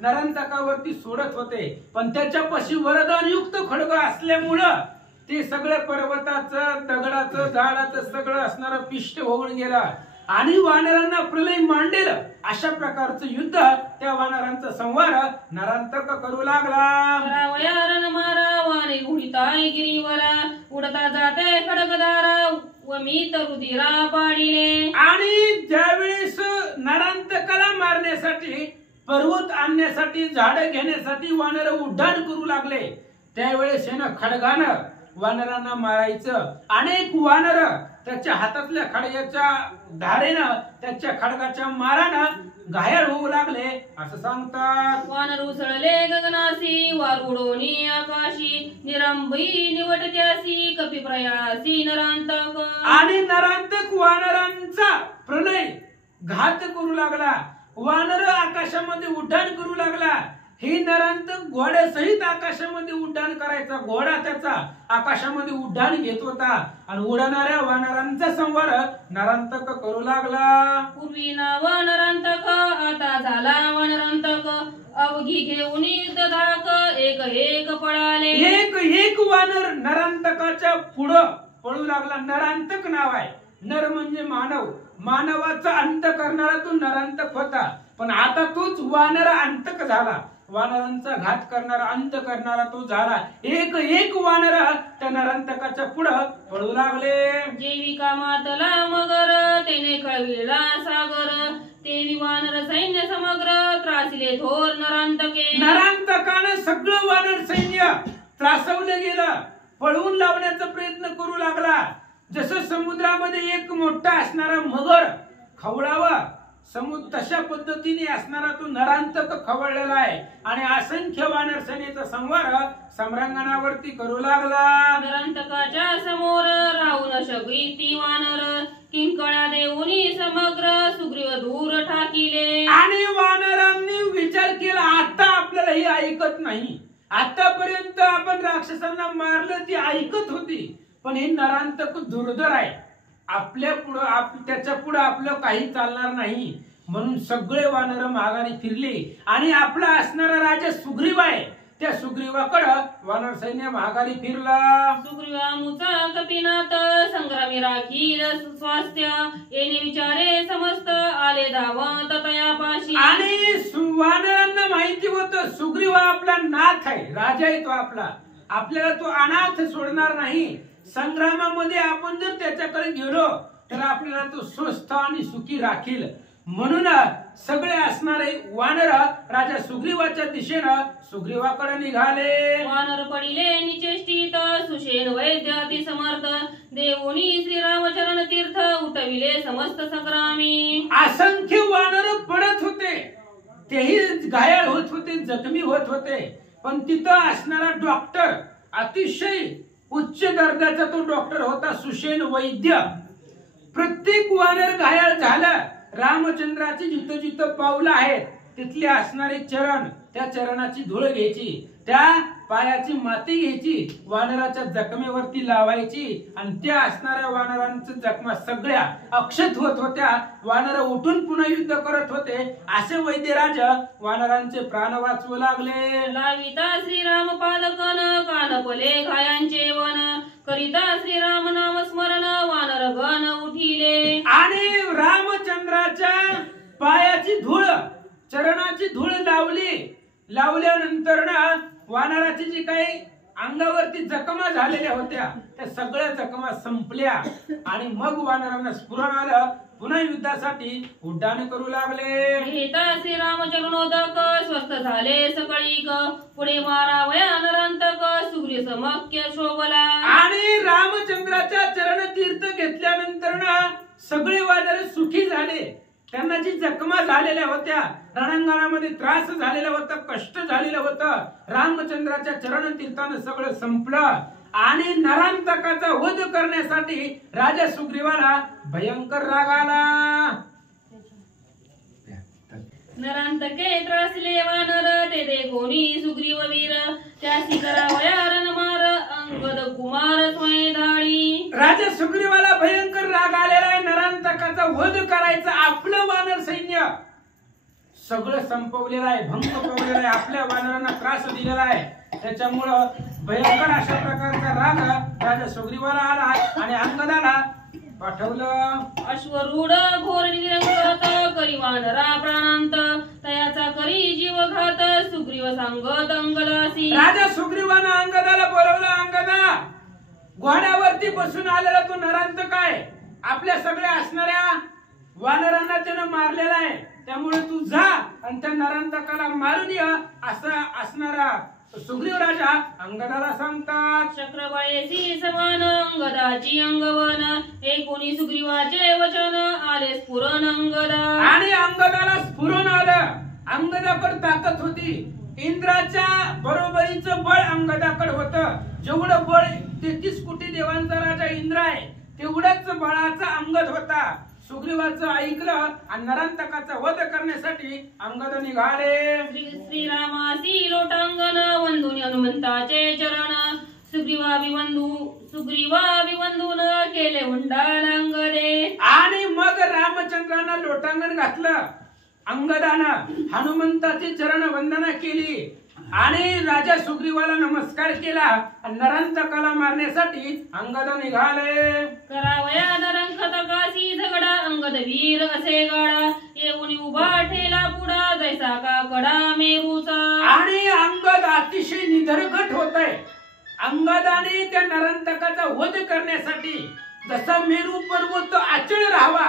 नरांतकावरती सोडत होते, पण त्याच्यापाशी वरदानयुक्त खडग असल्यामुळं ते सगळं पर्वताचं, दगडाचं, झाडाचं सगळं असणारं पिष्ट होऊन गेलं आणि वानरांना प्रलय मांडेल अशा प्रकारचं युद्ध त्या वानरांचा संहार नरांतक करू लागला. वयारण मारा वाने उडिताय गिरीवरा उडता जाते खडगदारा व मी तरुदिरा पाडिले. आणि ज्यावेळेस नरांतकाला मारण्यासाठी, पर्वत आणण्यासाठी, झाडं घेण्यासाठी वानर उड्डाण करू लागले, त्यावेळेस खडगानं वानरांना मारायचं. अनेक वानर त्याच्या हातातल्या खडगाच्या धारेनं, त्याच्या खडगाच्या मारानं घायल होऊ लागले असं सांगतात. वानर उसळले गगनासी वारुडोनी आकाशी निरंभी निवटत्यासी कपिप्रयासी नरांतक. आणि नरांतक वानरांचा प्रलय घात करू लागला. वानर आकाशामध्ये उड्डाण करू लागला. ही नरांतक घोड्यासहित आकाशामध्ये उड्डाण करायचा. घोडा त्याचा आकाशामध्ये उड्डाण घेत होता आणि उडणाऱ्या वानरांचा संहार नरांतक करू लागला. पूर्वी नाव नरांतक आता झाला वानरांतक अवघी घेऊन धाक एक एक पळाले. एक एक वानर नरांतकाच्या पुढं पळू लागला. नरांतक नाव आहे. नर म्हणजे मानव, मानवाचा अंत करणारा तो नरांतक होता, पण आता तोच वानर अंतक झाला. वानरांचा घात करणारा, अंत करणारा तो झाला. एक एक वानर त्या नरांतकाच्या पुढं पळू लागले. जेविका मातला मगर तेने कळविला सागर तेवी वानर सैन्य समग्र त्रासिले थोर नरांतके. नरांतकानं सगळं वानर सैन्य त्रासवलं गेलं, पळवून लावण्याचा प्रयत्न करू लागला. जसं समुद्रामध्ये एक मोठा असणारा मगर खवळावा समुद्र, तशा पद्धतीने असणारा तो नरांतक खवळलेला आहे आणि असंख्य वानर सेनेचा संहार सम्रांगणावरती करू लागला. नरांतकाच्या समोर राहून सगळी ती वानर किंकळा देऊनी समग्र सुग्रीव दूर ठाकिले. आणि वानरांनी विचार केला, आता आपल्याला ही ऐकत नाही. आतापर्यंत आपण राक्षसांना मारलं, ती ऐकत होती, पण हे नरांतक दुर्धर आहे. आपल्या पुढं, त्याच्या पुढे आपलं काही चालणार नाही. म्हणून सगळे वानर माघारी फिरले आणि आपला असणारा राजा सुग्रीव आहे, त्या सुग्रीवाकडे वानर सैन्य माघारी फिरला. सुग्रीवामुचा कपिनाथ संग्रामी राखील स्वास्थ्य येणे विचारे समस्त आले धावत तयापाशी. आणि वानरांना माहिती होतं सुग्रीव आपला नाथ आहे, राजा आहे तो आपला, आपल्याला तो अनाथ सोडणार नाही. संग्रामामध्ये आपण जर त्याच्याकडे गेलो तर आपल्याला तो स्वस्थ आणि सुखी राखील. म्हणून सगळे असणारे वानर राजा सुग्रीवाच्या दिशेनं सुग्रीवाकडे निघाले. वानर पडिले निचेष्टित सुषेण वैद्य अति समर्थ देवोनी श्रीरामचरण तीर्थ उठविले समस्त संग्रामी. असंख्य वानर पडत होते, तेही घायल होत होते, जखमी होत होते, पण तिथं असणारा डॉक्टर अतिशय उच्च दर्जाचा तो डॉक्टर होता, सुषेण वैद्य. प्रत्येक वानर घायल झाला. रामचंद्राची जिथं जिथं पावलं आहेत तिथले असणारे चरण, त्या चरणाची धूळ घ्यायची, त्या पायाची माती घ्यायची, वानराच्या जखमेवरती लावायची आणि त्या असणाऱ्या वानरांच्या जखमा सगळ्या अक्षत होत होत्या. वानर उठून पुन्हा युद्ध करत होते. असे वैद्यराज वानरांचे प्राण वाचवू लागले. लाविता श्रीराम पादकन कानपले घायांचे वन करिता श्रीराम नाम स्मरण वानर गण उठिले. आणि रामचंद्राच्या पायाची धूळ, चरणाची धूळ लावल्यानंतर ना वानराची जी काही अंगावरती जखमा झालेल्या होत्या त्या सगळ्या जखमा संपल्या आणि मग वानरांना स्फुरण आलं, पुन्हा युद्धासाठी उड्डाण करू लागले. घेता श्रीरामचरणोदक स्वस्थ झाले सकळीक पुढे मारावया नरांतक सुग्रीव समक्य शोभला. आणि रामचंद्राच्या चरण तीर्थ घेतल्यानंतर ना सगळे वानर सुखी झाले. त्यांना जी जखमा झालेल्या होत्या, रणांगणामध्ये त्रास झालेला होता, कष्ट झालेलं होतं, रामचंद्राच्या चरण तीर्थानं सगळं संपलं. आणि नरांतकाचा वध करण्यासाठी राजा सुग्रीवाला भयंकर राग आला. नरांतके त्रासले वानर ते कोणी सुग्रीव वीर त्यासी करावया रणमार अंगद कुमार स्वयंधाळी. राजा सुग्रीवाला भयंकर राग आलेला आहे. नरांतकाचा वध करायचं. आपलं वानर सैन्य सगळं संपवलेलं आहे, भंग पावलेला आहे, आपल्या वानरांना त्रास दिलेला आहे. त्याच्यामुळं भयंकर अशा प्रकारचा राग राजा सुग्रीवाला आला आणि अंगदाला पाठवलं. अश्वरूढ घोर निरंगत करी वानरा प्राणांत तयाचा करी जीवघात सुग्रीव सांगत अंगदासी. राजा सुग्रीवानं अंगदाला बोलवलं. अंगदा, घोड्यावरती बसून आलेला तू नरांतक आहे. आपल्या सगळ्या असणाऱ्या वानरांना त्यानं मारलेला आहे. त्यामुळे तू जा आणि त्या नरांतकाला मारून ये असं असणारा सुग्रीव राजा अंगदाला सांगतात. चक्रवाळेसी समान अंगदाची अंगवन एकोणी सुग्रीवाचे वचन आले स्फुरण अंगदा. आणि अंगदाला स्फुरण आलं. अंगदाकडे ताकद होती. इंद्राच्या बरोबरीचं बळ अंगदाकडे होतं. जेवढं बळ 33 कोटी देवांचा राजा इंद्र आहे तेवढाच बळाचा अंगद होता. सुग्रीवाचं ऐकलं आणि नरांतकाचा वध करण्यासाठी अंगद निघाले. श्रीरामासी लोटांगण वंदुनी हनुमंताचे चरण सुग्रीवाभिवंदून केले हुंडाल अंगदे. आणि मग रामचंद्रांना लोटांगण घातलं. अंगदानं हनुमंताची चरण वंदना केली आणि राजा सुग्रीवाला नमस्कार केला. नरांतकाला मारण्यासाठी अंगद निघाले. करावया नरंकतकासी झगडा अंगद वीर असे गाडा येऊन उभा ठेला पुढा जैसा का कडा मेरूचा. आणि अंगद अतिशय निधरगट होत आहे. अंगदाने त्या नरांतकाचा वध करण्यासाठी जसा मेरू पर्वत अचळ राहावा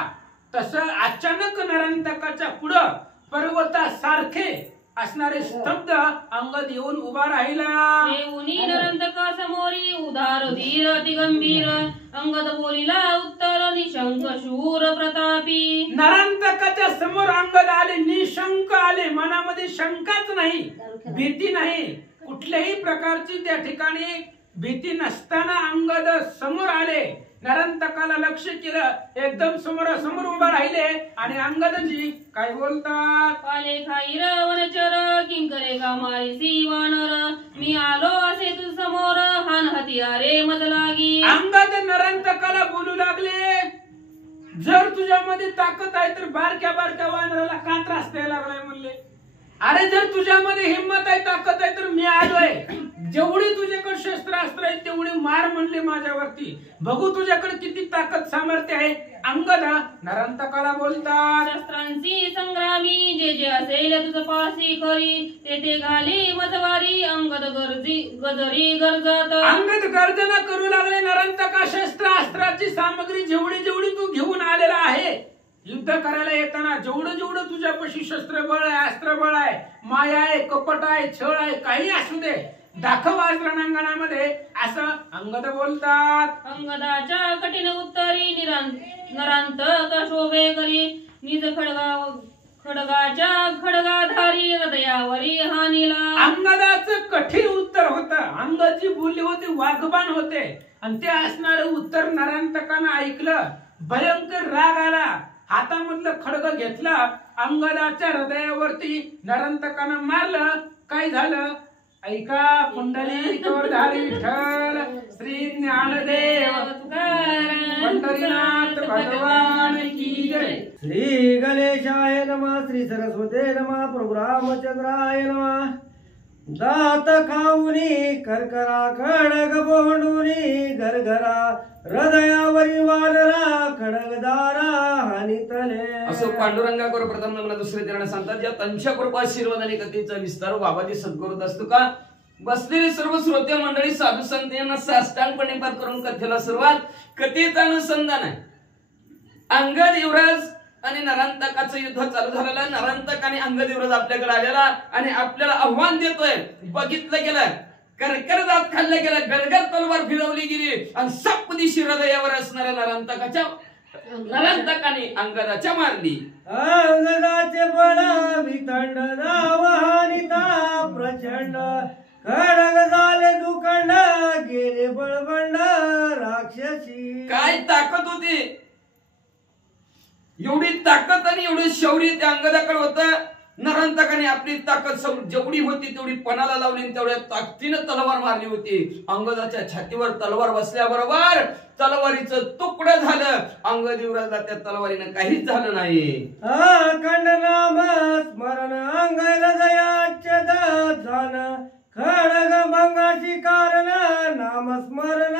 तसं अचानक नरांतकाच्या पुढं पर्वतासारखे असणारे स्तब्ध अंगद येऊन उभा राहिला. येऊनी नरंतका समोरी उदार धीर अति गंभीर अंगद बोलिला उत्तर निशंक शूर प्रतापी. नरांतकाच्या समोर अंगद आले, निशंक आले. मनामध्ये शंकाच नाही, भीती नाही, कुठल्याही प्रकारची त्या ठिकाणी भीती नसताना अंगद समोर आले. नरांतकाला लक्ष केलं, एकदम समोरासमोर उभा राहिले आणि अंगदजी काय बोलतात. पाले खाईर वनचर किंकरे का मारिसी वानर मी आलो असे तू समोर हान हतियारे मज लागी. अंगद नरांतकाला बोलू लागले, जर तुझ्यामध्ये ताकद आहे तर बारक्या बारक्या वानराला का त्रास द्यायला लागलाय म्हणले. अरे जर तुझ्यामध्ये हिंमत आहे, ताकद आहे तर मी आलोय. जेवढी तुझ्याकडे शस्त्रास्त्र आहेत तेवढी मार म्हणले माझ्यावरती. बघू तुझ्याकडे किती ताकद सामर्थ्य आहे. अंगदा नरांतकाला बोलतात. शस्त्रांची संग्रामी जे जे असेल तुझ पासी खरी ते ते घाली मजवारी अंगद गजरी गरजत. अंगद गर्जना करू लागले. नरांतका शस्त्रास्त्राची सामग्री जेवढी जेवढी तू घेऊन आलेला आहे युद्ध करायला येताना, जेवढं जेवढं तुझ्यापाशी शस्त्रबळ आहे, अस्त्रबळ आहे, माया आहे, कपट आहे, छळ आहे, काही असू दे, दाखव आज रणांगणामध्ये असं अंगद बोलतात. अंगदाच्या कठीण उत्तरी नरांतक शोभे करी निज खडगाच्या खडगाधारी हृदयावरी हानीला. अंगदाचं कठीण उत्तर होतं. अंगदची बोलली होती, वाघबाण होते आणि ते असणारं उत्तर नरांतकानं ऐकलं. भयंकर राग आला. हातामधलं खडग घेतला, अंगदाच्या हृदयावरती नरांतकानं मारलं. काय झालं ऐका. पुंडलिकवरधारी विठ्ठल श्री ज्ञानदेव पंढरीनाथ भगवान की जय. श्री गणेशाय नमः. श्री सरस्वते नमः. प्रभु रामचंद्राय नमः. दात खाऊनी करकरा खडग बोंडुनी घरघरा हृदयावरी वानरा खडगदारा हानितले. असं पांडुरंगावर प्रथम नमना दुसरे चरण सांगतात. या त्यांच्या कृपा आशीर्वाद आणि कथेचा विस्तार बाबाजी सद्गुरूत असतो का. बसलेले सर्व श्रोते मंडळी साधू संत यांना साष्टांगपणे पाठ करून कथेला सुरुवात. कथेचं अनुसंधान आहे अंगद युवराज आणि नरांतकाचं युद्ध चालू झालेलं. नरांतक आणि अंगद युवराज आपल्याकडे आलेला आणि आपल्याला आव्हान देतोय. बघितलं गेलं, करकर दात खाल्लं गेलं, गरगर तलवार फिरवली गेली आणि सपदिशी हृदयावर असणाऱ्या नरांतकाने अंगदाच्या मारली. अंगदाचे बळ वितंड नावहानिता प्रचंड खडग झाले दुखंड गेले बळबंड राक्षसी. काय ताकद होती, एवढी ताकद आणि एवढे शौर्य त्या अंगदाकडे होतं. नरांतकाने आपली ताकद जेवढी होती तेवढी पणाला लावली, तेवढ्या ताकदीनं तलवार मारली होती. अंगदाच्या छातीवर तलवार बसल्याबरोबर तलवारीचं तुकडं झालं. अंगद युवराजला त्या तलवारीनं काहीच झालं नाही. अखंड नाम स्मरण अंगल दयाचे जाण खडग भंगाची कारण नाम स्मरण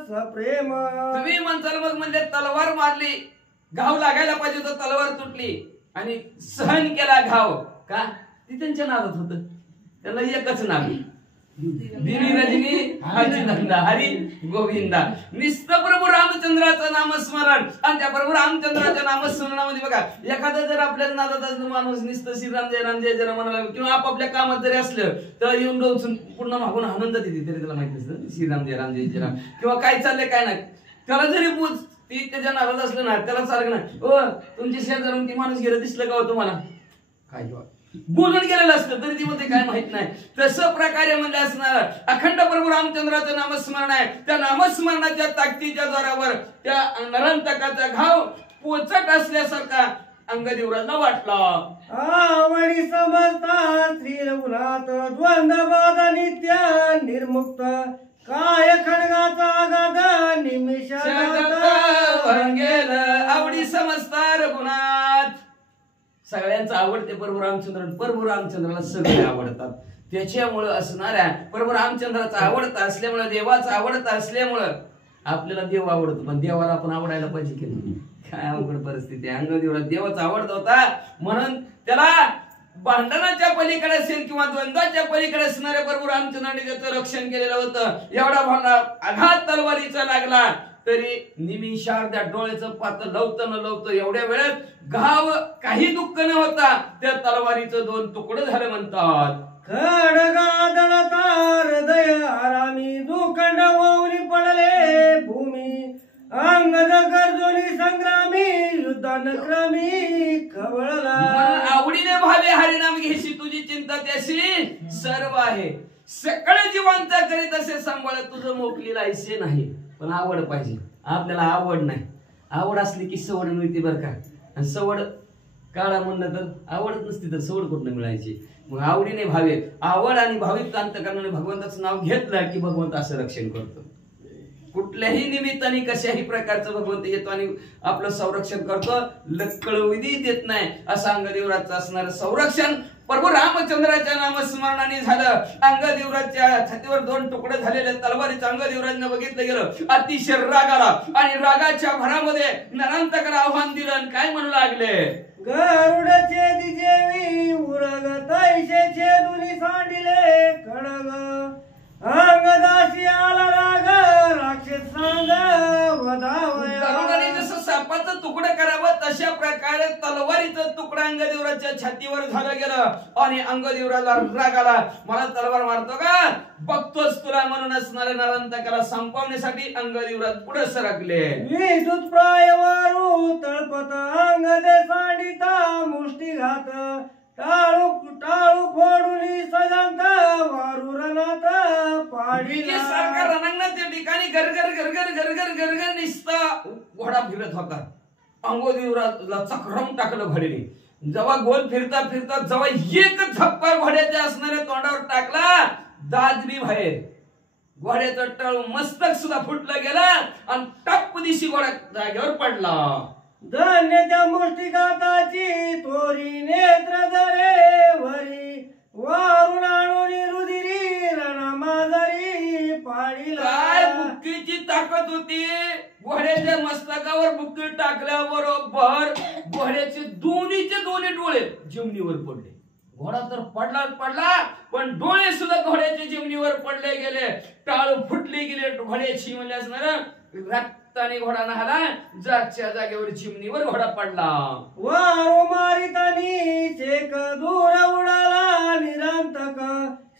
सप्रेम. तुम्ही म्हणताल मग म्हणजे तलवार मारली, घाव लागायला पाहिजे होता, तलवार तुटली आणि सहन केला घाव. का? ती त्यांच्या नादात होत. त्याला एकच नाव, दिनी रजनी हरिनंदा हरी गोविंदा. निस्त प्रभू रामचंद्राचं नामस्मरण. आणि त्या प्रभू रामचंद्राच्या नामस्मरणामध्ये बघा, एखादा जर आपल्या नादात असलं माणूस निस्त श्रीराम जय राम जय जय राम म्हणाला किंवा आपापल्या कामात जरी असलं तर येऊन डोचून पूर्ण मागून आनंद देते, तरी त्याला माहिती असतं श्रीराम जय राम जय जय राम. किंवा काय चाललंय काय नाही, त्याला जरी पूछ ती त्याच्या नादात असलं ना, त्याला सारखं नाही ओ तुमच्या शेजारून ती माणूस गेलं दिसलं का हो तुम्हाला, काय बोलून गेलेलं असतं तरी ती मध्ये काय माहित नाही. तसं प्रकारे म्हणजे असणार अखंड प्रभू रामचंद्राचं नामस्मरण आहे. त्या नामस्मरणाच्या ताकदीच्या जोरावर त्या नरांतकाचा घाव पोचट असल्यासारखा अंगद युवराजला वाटला. आवडी समजता श्री रघुनाथ द्वंद्व बाध नित्य निर्मुक्त काय खडगाचा आगाध निमिषात आवडी समजता रघुनाथ. सगळ्यांचं आवडते प्रभू रामचंद्र. प्रभू रामचंद्राला सगळे आवडतात. त्याच्यामुळं असणाऱ्या प्रभू रामचंद्राचा आवडता असल्यामुळं, देवाचा आवडता असल्यामुळं आपल्याला देव आवडतो. पण देवाला आपण आवडायला पाहिजे की नाही? काय अवघड परिस्थिती आहे. अंगद युवराज देवाचा आवडता होता म्हणून त्याला भांडणाच्या पलीकडे असेल किंवा द्वंद्वाच्या पलीकडे असणाऱ्या प्रभू रामचंद्राने त्याचं रक्षण केलेलं होतं. एवढा आघात तलवारीचा लागला तरी निमिषार्ध त्या डोळ्याचं पात लवतं न लवतं एवढ्या वेळात घाव काही दुःख न होता त्या तलवारीचं 2 तुकडं झालं म्हणतात. खडगादळता हृदय आरामी दुखंड वावरी पडले भूमी अंगद गर्जोनी संग्रामी युद्धान क्रमी खवळला. आवडीने भावे हरिनाम घेशी तुझी चिंता त्याशी सर्व आहे. सगळे जीवांचा करीत असे सांभाळ तुझं मोकलीला ऐसे नाही. पण आवड पाहिजे. आपल्याला आवड नाही. आवड असली की सवड मिळते बरं का. आणि सवड काळा म्हणलं तर आवडत नसती तर सवड कुठं मिळायची. मग आवडीने भावे, आवड आणि भाविक अंतकरणाने भगवंताचं नाव घेतलं की भगवंत असं रक्षण करतो. कुठल्याही निमित्ताने कशाही प्रकारचं भगवंत येतो आणि आपलं संरक्षण करतो. लक्कळविधी देत नाही. असं अंगद युवराजचं असणारं संरक्षण प्रभू रामचंद्राच्या नामस्मरणाने झालं. अंगद युवराजच्या छातीवर 2 तुकडे झालेले तलवारीचं अंगद युवराजने बघितलं गेलं. अतिशय राग आला आणि रागाच्या भरामध्ये नरांतकाला आव्हान दिलं आणि काय म्हणू लागले, गरुडचे दिजेवी उरग तैसे छेदुनी सांडिले खडग अंगदाशी आला राग राक्षस सांग वधावया. गरुडाने जसं सापाचं तुकडं करावं तशा प्रकारे तलवारीचं तुकडं अंगद युवराजच्या छातीवर झालं गेलं आणि अंगद युवराजला राग आला. मला तलवार मारतो का बघतोच तुला म्हणून असणाऱ्या नरांतकाला संपवण्यासाठी अंगद युवराज पुढे सरकले. विद्युत प्रायवारू तळपत अंगदे सांडिता मुष्टीघात टाळू टाळू फोडून सजांत वारू रणात पाडीला. सारखा रणांगणात त्या ठिकाणी गरगर गरगर गरगर गरगर निसता घोडा फिरत होता. अंगद युवराजला चक्रम टाकलं घोड्याने. जेव्हा गोल फिरता फिरता जेव्हा एक झप्पा घोड्याच्या असणाऱ्या तोंडावर टाकला दादरी बाहेर. घोड्याचं टळ मस्तक सुद्धा फुटलं गेलं आणि टप्प दिशी घोडा जागेवर पडला. धन्य त्या मुष्टिघाताची तोरी नेत्र धरे वरी वारून आणून रुधिरी रणा माजारी पाडीला. काय बुक्कीची ताकद होती. घोड्याच्या मस्तकावर बुक्की टाकल्याबरोबर घोड्याचे दोन्हीचे दोन्ही डोळे जमिनीवर पडले. घोडा तर पडला पण डोळे सुद्धा घोड्याच्या जमिनीवर पडले गेले. टाळ फुटले गेले घोड्याची म्हणजे असणार रक्त रक्ताने घोडा नाहला, जागच्या जागेवर चिमणीवर घोडा पडला. वारो मारितानी चेक दूर उडाला निरंतक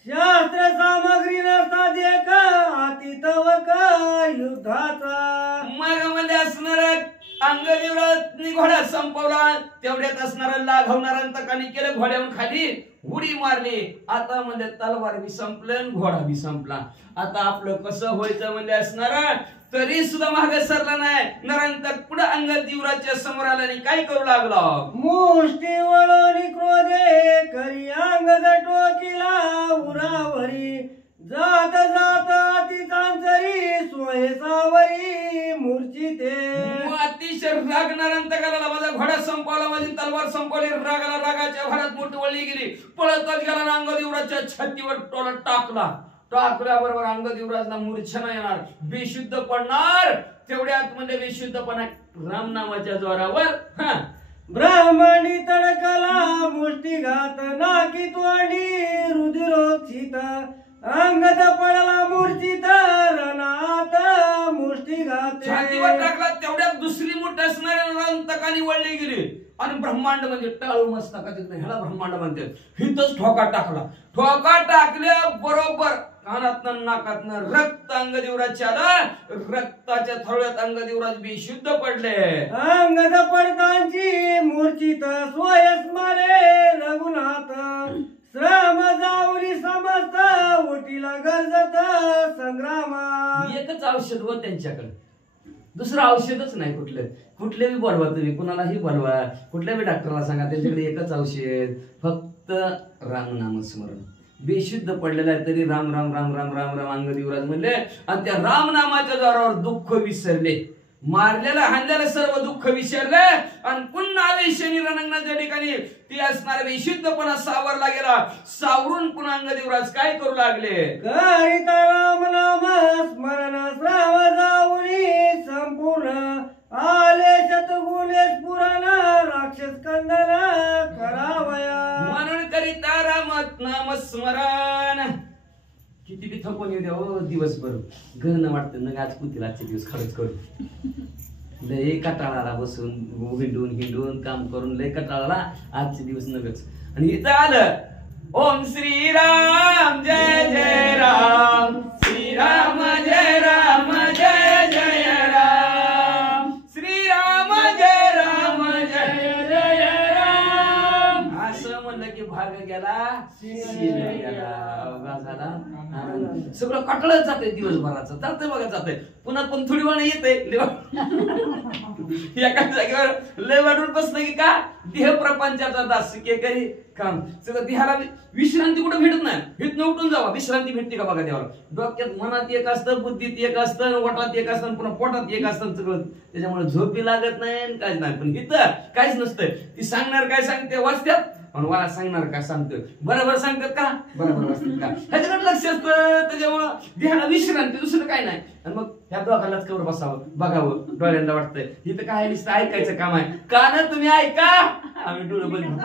शास्त्र सामग्री नसता देख अतितवक युद्धाचा. मग मध्ये असणार अंगदेवराजनी घोडा संपवला. तेवढ्यात असणारा लाघवणारा अंतकाने केलं घोड्यावरून खाली उडी मारली. आता म्हणजे तलवार बी संपलं, घोडा बी संपला. आता आपलं कसं व्हायचं म्हणजे असणार तरी सुद्धा मागे सरला नाही. नरांतक पुढे अंगदेवराच्या समोर आला आणि काय करू लागला. मुष्टी वळून क्रोधे करी अंगद टोकीला उरावरी जात जात अति चांचरी सोय सावरी मूर्छिते. अतिशय राग नरांतकाला माझा घोडा संपवला, माझी तलवार संपवली. रागाला रागाच्या भरात मोठी वळली गेली. पळतच गेला अंगदेवराच्या छातीवर टोला टाकला. टाकल्याबरोबर अंगदेवराजला मूर्छना येणार, बेशुद्ध पडणार. तेवढ्यात म्हणजे बेशुद्धपणा राम नामाच्या जोरावर ब्राह्मणी तडकला मुष्टीघात नाकी तोंडी रुधिरोक्षित अंगद पडला मूर्छित रणात मुष्टीघात. छातीवर टाकला. तेवढ्यात दुसरी मूठ असणाऱ्या नरांतकाने वळली गेली आणि ब्रह्मांड म्हणजे टाळू मस्तकात ह्याला ब्रह्मांड म्हणते. हिथच ठोका टाकला. ठोका टाकल्या बरोबर कानातनं नाकातनं रक्त अंगदेवराजच्या आलं. रक्ताच्या थोड्यात अंगदेवराज बेशुद्ध पडले. अंगद पडतांची मूर्छित सोयस मारे रघुनाथ श्रम जाऊरी समस्त उठीला गरजत संग्रामा. एकच औषध व त्यांच्याकडे, दुसरं औषधच नाही कुठलं. कुठले बी बोलवा तुम्ही, कुणालाही बोलवा, कुठल्या बी डॉक्टरला सांगा, त्यांच्याकडे एकच औषध, फक्त राम नामस्मरण. बेशुद्ध पडलेला आहे तरी राम राम राम राम राम राम अंगदेवराज म्हणले आणि त्या राम नामाच्या जोरावर दुःख विसरले. मारलेलं हाणलेलं सर्व दुःख विसरले आणि पुन्हा आवेशाने रणंगणाच्या ठिकाणी ती असणारा बेशुद्धपणा सावरला गेला. सावरून पुन्हा अंगदेवराज काय करू लागले. करिता राम नाम स्मरण श्राव जाऊनी संपूर्ण आले शतगुणेश पुराण राक्षस कंदन करावया. म्हणून करिता राम नाम स्मरण. किती बी थकून येऊ द्या दिवसभर घन वाटतं ना आज कुठे आजचे दिवस खरंच करू. लय कटाळाला बसून हिंडून हिंडून काम करून लय कटाळाला आजचे दिवस नगच. आणि इथं आलं ओम श्रीराम जय जय राम, श्रीराम जय राम जय जय राम, श्रीराम जय राम जय जय राम. असं म्हणलं की भाग गेला गेला झाला. सगळं कटळत जाते दिवसभराचं जाते बघा जाते. पुन्हा पण थोडी वेळ येते एका जागेवर लय वाढून बसलं की का देह प्रपंचाचा दास के करी काम. सगळं देहाला विश्रांती कुठे भेटत नाही. हितनं उठून जावा विश्रांती भेटते का बघा देवाला. डोक्यात मनात एक असतं, बुद्धीत एक असतं, वटात एक असतं, पुन्हा पोटात एक असतं सगळं. त्याच्यामुळे झोपी लागत नाही काहीच नाही. पण इथं काहीच नसतं. ती सांगणार काय सांगते वाचत्यात आणि मला सांगणार काय सांगतो बरोबर सांगतात का बरोबर वाचतात का ह्याच्याकडे लक्ष असतं. त्याच्यामुळं देहाला विश्रांती दुसरं काय नाही. आणि मग ह्या दोघांनाच कवर बसावं बघावं डोळ्यांना वाटतंय. इथं काय नुसतं ऐकायचं काम आहे. का ना तुम्ही ऐका आम्ही डोळं बंद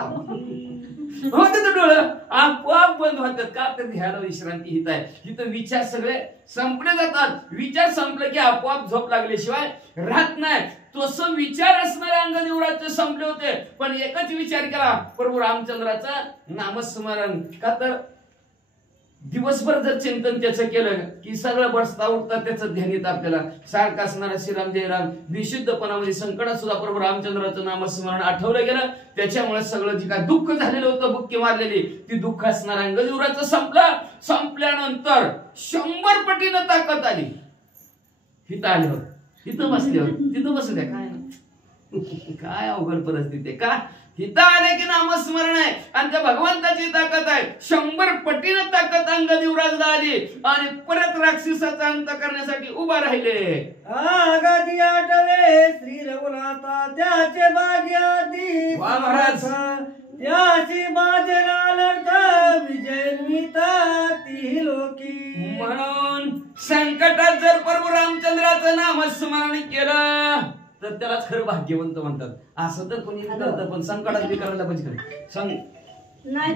होते तर डोळं आपोआप बंद होतात. का तर ध्यान विश्रांती हित आहे. हिथं विचार सगळे संपले जातात. विचार संपले की आपोआप झोप लागल्याशिवाय राहत नाही. तसं विचार असणारे अंगदेवराचे संपले होते. पण एकच विचार केला प्रभू रामचंद्राचं नामस्मरण. का तर दिवसभर जर चिंतन त्याचं केलं की सगळं बसता उठता त्याचं ध्यान येतं आपल्याला. सारखं असणारा श्रीराम जय राम विशुद्धपणामध्ये संकटात सुद्धा प्रभू रामचंद्राचं नामस्मरण आठवलं गेलं. त्याच्यामुळे सगळं जे काय दुःख झालेलं होतं बुक्की मारलेली ती दुःख असणाऱ्या अंगदेवराचं संपलं. संपल्यानंतर 100 पटीनं ताकद आली. हिथं आल्यावर तिथं बसल्यावर तिथं बसल्या काय ना काय अवघड परिस्थिती आहे. का हिथं आले की नामस्मरण आहे आणि त्या भगवंताची ताकद आहे. 100 पटीनं ताकद अंगदेवराजला आली आणि परत राक्षसाचा अंत करण्यासाठी उभा राहिले. आगादी आठवे श्री रघुनाथा त्याचे भाग्याती वा महाराज. त्याची बाजना लढत विजयन्वित ती लोकी. म्हणून संकटात जर प्रभू रामचंद्राचं नामस्मरण केलं तर त्यालाच खरं भाग्यवंत म्हणतात. असं तर कोणी करतं पण संकटात बी करायला पाहिजे.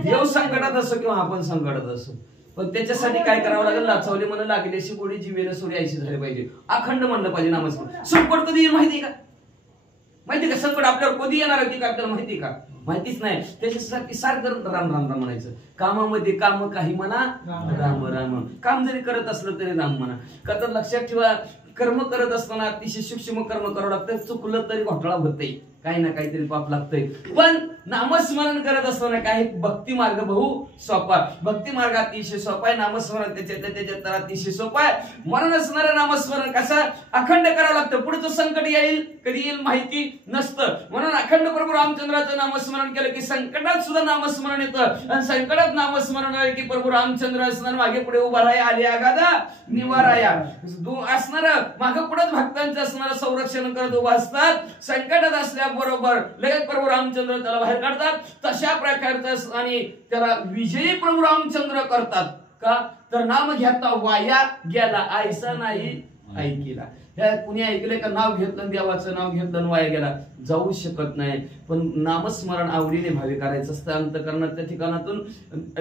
देव संकटात असो किंवा आपण संकटात असो पण त्याच्यासाठी काय करावं लागेल? लाचवले म्हणून लागली अशी गोडी जीवेला सोरी ऐशी झाली पाहिजे, अखंड म्हणलं पाहिजे नामस्मरण. संकट कधी येईल माहिती का? माहिती का संकट आपल्यावर कधी येणार आहे का आपल्याला माहिती का? माहितीच नाही. त्याच्यासाठी सारखं राम राम राम म्हणायचं. कामामध्ये काम काही म्हणा, राम राम. काम जरी करत असलं तरी राम म्हणा. का तर लक्षात ठेवा, कर्म करत असताना अतिशय सूक्ष्म कर्म करावं लागतं. चुकलं तरी घोटाळा होतंय, काही ना काहीतरी पाप लागतंय. पण नामस्मरण करत असताना काही भक्ती मार्ग बहु सोपा. भक्ती मार्ग अतिशय सोपा आहे. नामस्मरण त्याच्यात तर अतिशय सोपा आहे. म्हणून असणारं नामस्मरण कसं अखंड करावं लागतं. पुढचं संकट येईल कधी येईल माहिती नसतं. म्हणून अखंड प्रभू रामचंद्राचं नामस्मरण केलं की संकटात सुद्धा नामस्मरण येतं. आणि संकटात नामस्मरण आलं की प्रभू रामचंद्र असणार मागे पुढे उभा राहा, आली आगादा निवाराया असणार, मागे पुढे भक्तांचं असणारं संरक्षण करत उभा असतात. संकटात असल्याबरोबर लगेच प्रभू रामचंद्र त्याला बाहेर काढतात. तशा प्रकारचं आणि त्याला विजयी प्रभू रामचंद्र करतात. का तर नाम घेता वाया गेला, ऐसा नाही ऐकिला. ह्या कुणी ऐकलंय का? नाव घेतलं देवाचं नाव घेतलं वाया गेला, जाऊ शकत नाही. पण नामस्मरण आवडीने भावे करायचं असतं. अंतःकरणाच्या ठिकाणातून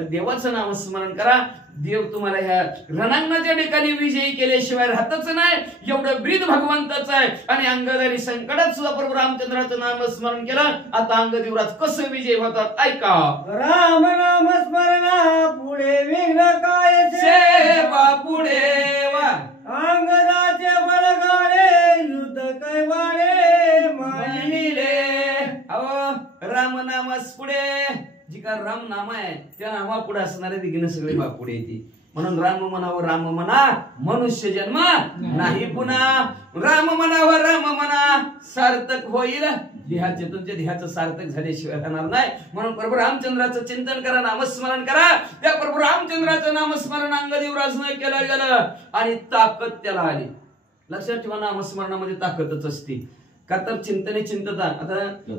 देवाचं नामस्मरण करा. देव तुम्हाला ह्या रणांगणाच्या ठिकाणी विजयी केल्याशिवाय राहतच नाही. एवढं ब्रीद भगवंताचं आहे. आणि अंगदारी संकटात सुद्धा प्रभू रामचंद्राचं नामस्मरण केलं. आता अंगदेवराज कसं विजय होतात ऐका. राम नाम स्मरणा पुढे विघ्न काय सेवा पुढे वा अंगदाचे बळगाडे युद्ध कैवाडे मानिले. अहो राम नामास पुढे जी का राम नाम आहे त्या नामा पुढे असणारे विघ्न सगळे बापुढे येते. म्हणून राम म्हणावं राम म्हणा मनुष्य जन्म नाही पुन्हा. राम म्हणावं राम म्हणा सार्थक होईल. देहाचे तुमच्या देहाचं सार्थक झाल्याशिवाय राहणार नाही. म्हणून प्रभू रामचंद्राचं चिंतन करा, नामस्मरण करा. त्या प्रभू रामचंद्राचं नामस्मरण अंगदेवराजनं केलं गेलं आणि ताकद त्याला आली. लक्षात ठेवा, नामस्मरणामध्ये ताकदच असते. का तर चिंतने चिंतता. आता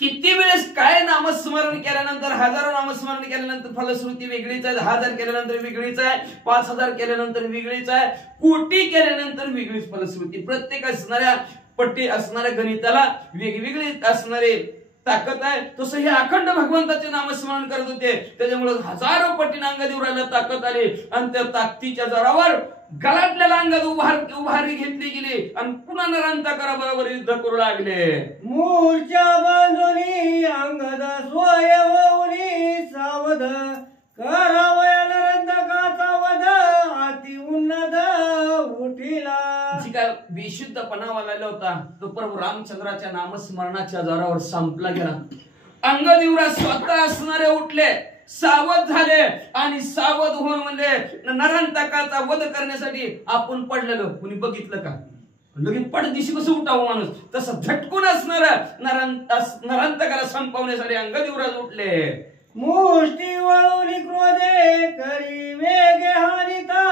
किती वेळेस काय नामस्मरण केल्यानंतर, हजारो नामस्मरण केल्यानंतर फलश्रुती वेगळीच आहे. 10,000 केल्यानंतर वेगळीच आहे, 5,000 केल्यानंतर वेगळीच आहे, कोटी केल्यानंतर वेगळीच फलश्रुती. प्रत्येक असणाऱ्या पट्टी असणाऱ्या गणिताला वेगवेगळी असणारे ताकद आहे. तसं हे अखंड भगवंताचे नामस्मरण करत होते. त्याच्यामुळे हजारो पट्टीने अंगदेवराला ताकद आली. आणि त्या ताकदीच्या जोरावर गलाटलेल्या अंगात उभारी घेतली गेली आणि पुन्हा नरांतकारा बरोबर युद्ध करू लागले. मूर्छा बांधुनी अंगदा सोय होऊनी सावध करावया नरंतकाचा वध अति उन्नत उठिला. जी काय बेशुद्धपणा वाला होता तो प्रभू रामचंद्राच्या नामस्मरणाच्या जोरावर संपला गेला. अंगदेवराज स्वतः असणारे उठले, सावध झाले आणि सावध होऊन म्हणजे नरांतकाचा वध करण्यासाठी आपण पडलेलो कुणी बघितलं का? लगेच पडदिशी कसं उठावं माणूस, तसं झटकून असणार नरांतकाला संपवण्यासाठी अंगदेवराज उठले. मुष्टी वळून क्रोधे करी वेगे हानिता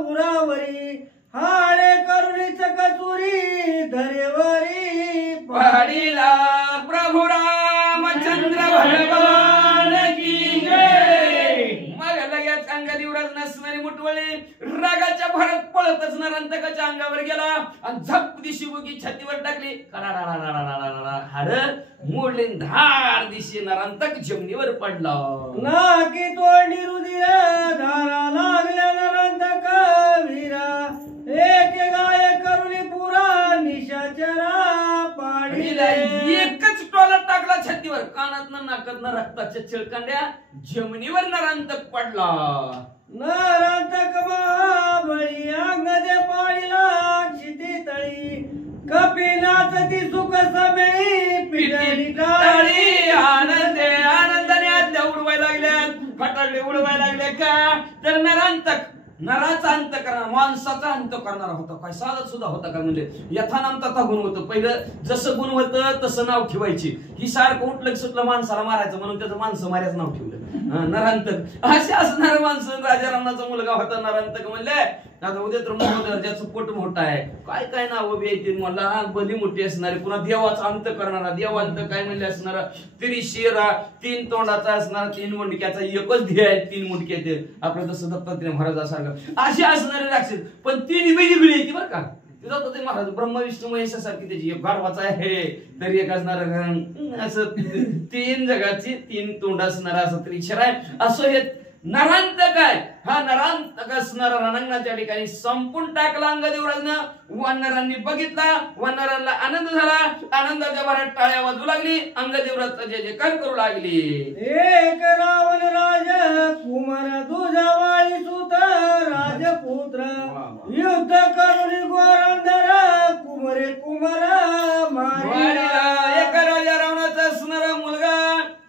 उरावरी हाडे करुणी चकचुरी धरेवरी पहाडीला प्रभू रामचंद्र भगवान की जय. मग लगेच अंगदेवराज नसणारी मुठवळी रागाच्या भरात पळतच नरांतकाच्या अंगावर गेला आणि झप दिशी बुगी छातीवर टाकली. हाड मोडले, धार दिशी नरांतक जमिनीवर पडला. नाकी तोंडी रुधिर धारा लागल्या नरांतक वीरा एक गाय करुणी पुरा निशाचरा पाडीला. एकच टोला टाकला छातीवर, कानात नाकात रक्ताच्या चिळकांड्या जमिनीवर नरांतक पडला. नरांतक महाबळी अंगदे पाडीला क्षिती तळी कपिनाथ ती सुख समेळी पिढी टाळी. आनंदाने आद्या उडवायला लागल्यात, फटाकडे उडवायला लागले. का तर नरांतक नराचा अंत करणार, माणसाचा अंत करणारा होता. काय साधत सुद्धा होता का? म्हणजे यथानाम तथा गुण होतं. पहिलं जसं गुण होतं तसं नाव ठेवायची. ही सारखं उठलं सुटलं माणसाला मारायचं म्हणून त्याचं माणसं मार्याच नाव ठेवलं नरांतक. असे असणारे माणसं राजा रामनाचा मुलगा होता नरांतक. म्हणले आता उद्या तर मोठं ज्याचं पोट मोठं आहे, काय काय नाव बी येतील मला, बली मोठी असणारे, पुन्हा देवाचा अंत करणारा. देवांत काय म्हणले असणारा, त्रिशिरा 3 तोंडाचा असणारा, 3 मुंडक्याचा एकच ध्येय आहे. 3 मुंडके येते आपलं जसं दत्तात्रय महाराजासारखं असे असणारे राक्षस. पण 3 वेगळी येते बरं का. दत्तात्रय महाराज ब्रह्म विष्णू महेशासारखी त्याची एक गाढवाचा आहे, तरी एक असणार असं 3 जगाची 3 तोंड असणारा असं त्रिशिरा आहे. असं हे नरांतक आहे. हा नरांतक असणारा रणांगणाच्या ठिकाणी संपून टाकला अंगदेवराजनं. वानरांनी बघितला, वानरांना आनंद झाला. आनंदाच्या भरात टाळ्या वाजू लागली. अंगदेवराजचा जय जयकार करू लागली. एक रावण राज कुमार तुझा वाळी सुत राजपुत्र युद्ध करून गोरंदर कुमरे कुमार वाडीला मारिला. एका राजा रावणाचा असणारा मुलगा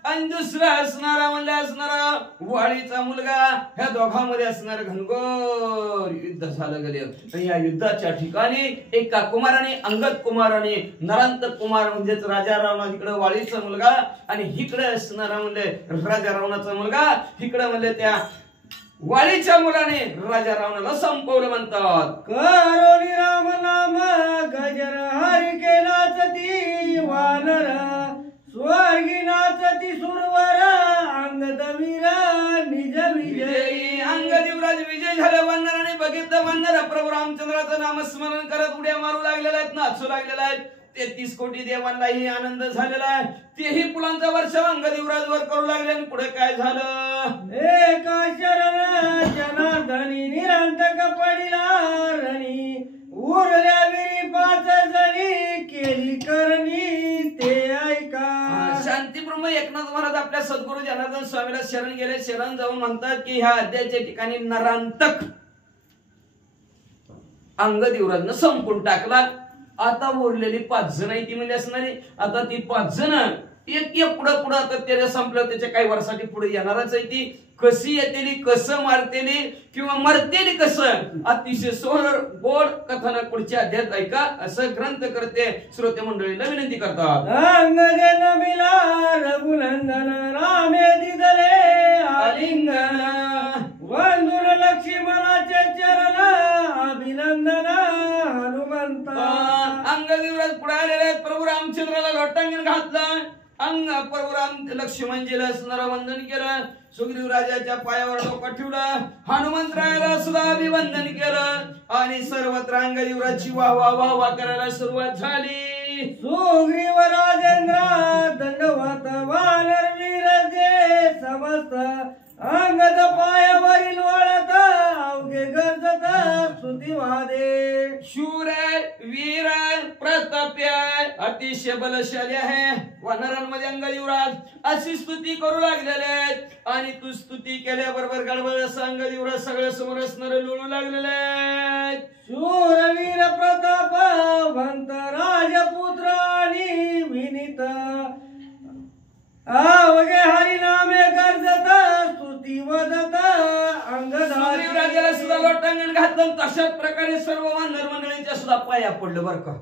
आणि दुसरा असणारा म्हणले असणारा वाळीचा मुलगा, ह्या दोघांमध्ये असणारं घनघोर युद्ध झालं गेलं. आणि या युद्धाच्या ठिकाणी एका कुमाराने, अंगद कुमाराने, नरांतक कुमार म्हणजेच राजा रावणा इकडे वाळीचा मुलगा आणि इकडे असणारा म्हणले राजा रावणाचा मुलगा, इकडे म्हणले त्या वाळीच्या मुलाने राजा रावणाला संपवलं म्हणतात. करोनी राम नाम गजर हरी के नाचती वानर स्वर्गी नाचती सुरवर अंगद वीर निज विजयी. अंगदेवराज विजय झाले. वानराने बघितलं. वानर प्रभू रामचंद्राचं नामस्मरण करत उड्या मारू लागलेल्या आहेत, नाचू लागलेल्या आहेत. 33 कोटी देवांनाही आनंद झालेला आहे. तेही फुलांचा वर्षाव अंगदेवराजवर करू लागले. आणि पुढे काय झालं? एका शरण जनार्दनी निरंतक पडिला रणी उरल्या विरी 5 जणी केली करणी ते ऐका. शांतीब्रह्म एकनाथ महाराज आपल्या सद्गुरू जनार्दन स्वामीला शरण गेले. शरण जाऊन म्हणतात की ह्या अध्यायाच्या ठिकाणी नरांतक अंगदेवराजनं संपून टाकला. आता उरलेली 5 जण आहे ती म्हणजे असणारी. आता ती 5 जण एक पुढं पुढं आता त्याला संपलं. त्याच्या काही वर्षासाठी पुढे येणारच आहे. ती कशी येतेली, कसं मारतेली किंवा मरतेली कसं, अतिशय सोहर गोड कथानक पुढच्या अध्यायात ऐका असं ग्रंथ करते श्रोते मंडळीला विनंती करतात. अंगदे नमिला रघुनंदन रामे दिदले आलिंगन वंदुन लक्ष्मणाचे चरण अभिनंदन हनुमंता. अंगदेवराज पुढे आलेले आहेत. प्रभू रामचंद्राला लोटांगण घातलं. प्रभू राम लक्ष्मणजीला असणारं वंदन केलं. सुग्रीव राजाच्या पायावर डोकं ठेवलं. हनुमंतरायाला सुद्धा अभिवंदन केलं. आणि सर्वत्र अंगदेवराची वाह वाह वाह वाह करायला सुरुवात झाली. सुग्रीव राजेंद्र दंडवत वानर वीर जे समस्त अंगद पायावरील वळत अवघे गरजत स्तुती वादे. शूर आहे, वीर आहे, प्रतापी आहे, अतिशय बलशाली आहे. वानरांमध्ये अंगदेवराज अशी स्तुती करू लागलेले आहेत. आणि तू स्तुती केल्याबरोबर गडबड असं अंगदेवराज सगळं समोर असणारे लोळू लागलेले आहेत. शूरवीर प्रतापवंत राजपुत्र आणि विनीत अवघे हरिनामे गरजत स्तुती वदत अंगधारी. राजाला सुद्धा लोटांगण घातलं. तशाच प्रकारे सर्व वानर मंडळीच्या सुद्धा पाया पडलं. बर का,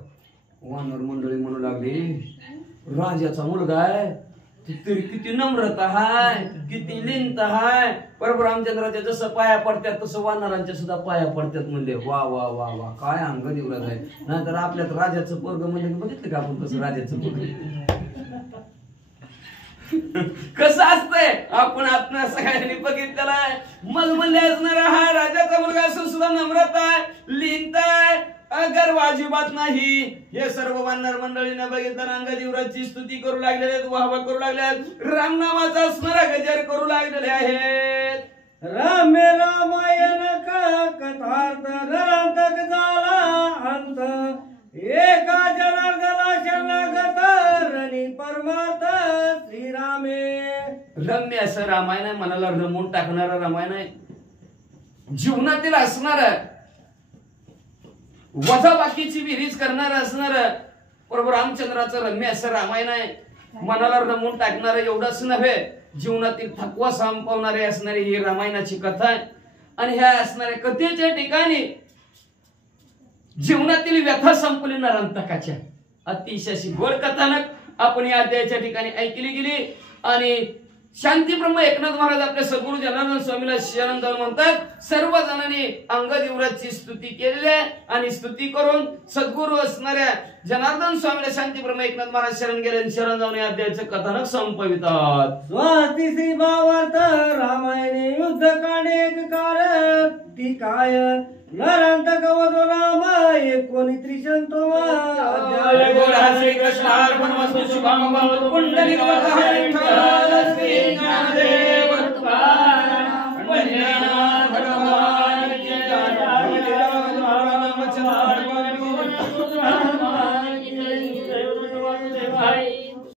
वानर मंडळी म्हणू लागली राजाचा मुलगा आहे, तरी किती नम्रता हाय, किती लिंत हाय. प्रभू रामचंद्राच्या जसं पाया पडतात तसं वानरांच्या सुद्धा पाया पडतात. म्हणले वा वा वा वा काय अंगदेवराज आहे. नाहीतर आपल्यात राजाचं पोरग म्हणजे बघितलं का आपण कसं राजाचं पोरग कसं असतंय. आपण सगळ्यांनी बघितलेलं आहे. मग म्हणले असणारा हा राजाचा मुलगा असून सुद्धा नम्रता आहे, लिंत आहे, गर्व अजिबात नाही. हे सर्व वानर मंडळीने बघितलं. अंगदेवराजची स्तुती करू लागलेले आहेत, वाहवा करू लागले आहेत. रामनामाचा स्मरा गजर करू लागलेले आहेत. रम्य रामायण कथार्थ नरांतक झाला अंत एका जनार्दना शरणागत रणी परमार्थ श्रीरामे. रम्य असं रामायण आहे, मनाला रमवून टाकणारा रामायण आहे. जीवनातील असणार वजाबाकीची विरीज करणार असणार प्रभू रामचंद्राचं रम्य असं रामायण आहे. मनाला रमवून टाकणार एवढंच नव्हे, जीवनातील थकवा संपवणारे असणारी ही रामायणाची कथा आहे. आणि ह्या असणाऱ्या कथेच्या ठिकाणी जीवनातील व्यथा संपली नरांतकाच्या. अतिशय अशी गोड कथानक आपण या अध्यायाच्या ठिकाणी ऐकली गेली. आणि शांतीब्रह्म एकनाथ महाराज आपल्या सद्गुरू जनार्दन स्वामीला शरण जाऊन म्हणतात सर्व जणांनी अंगदेवराजची स्तुती केलेली आहे. आणि स्तुती करून सद्गुरू असणाऱ्या जनार्दन स्वामीला शांतीब्रह्म एकनाथ महाराज शरण गेले. शरण जाऊन या अध्यायाचं कथानक संपवितात. स्वस्ति श्री भावार्थ रामायणे युद्ध कांडे एक कार टीकाय नरांतक वधो नाम 29 अध्याय. श्री कृष्ण अर्पण वस्तु शुभम भवतु पुंडलिक वरदाय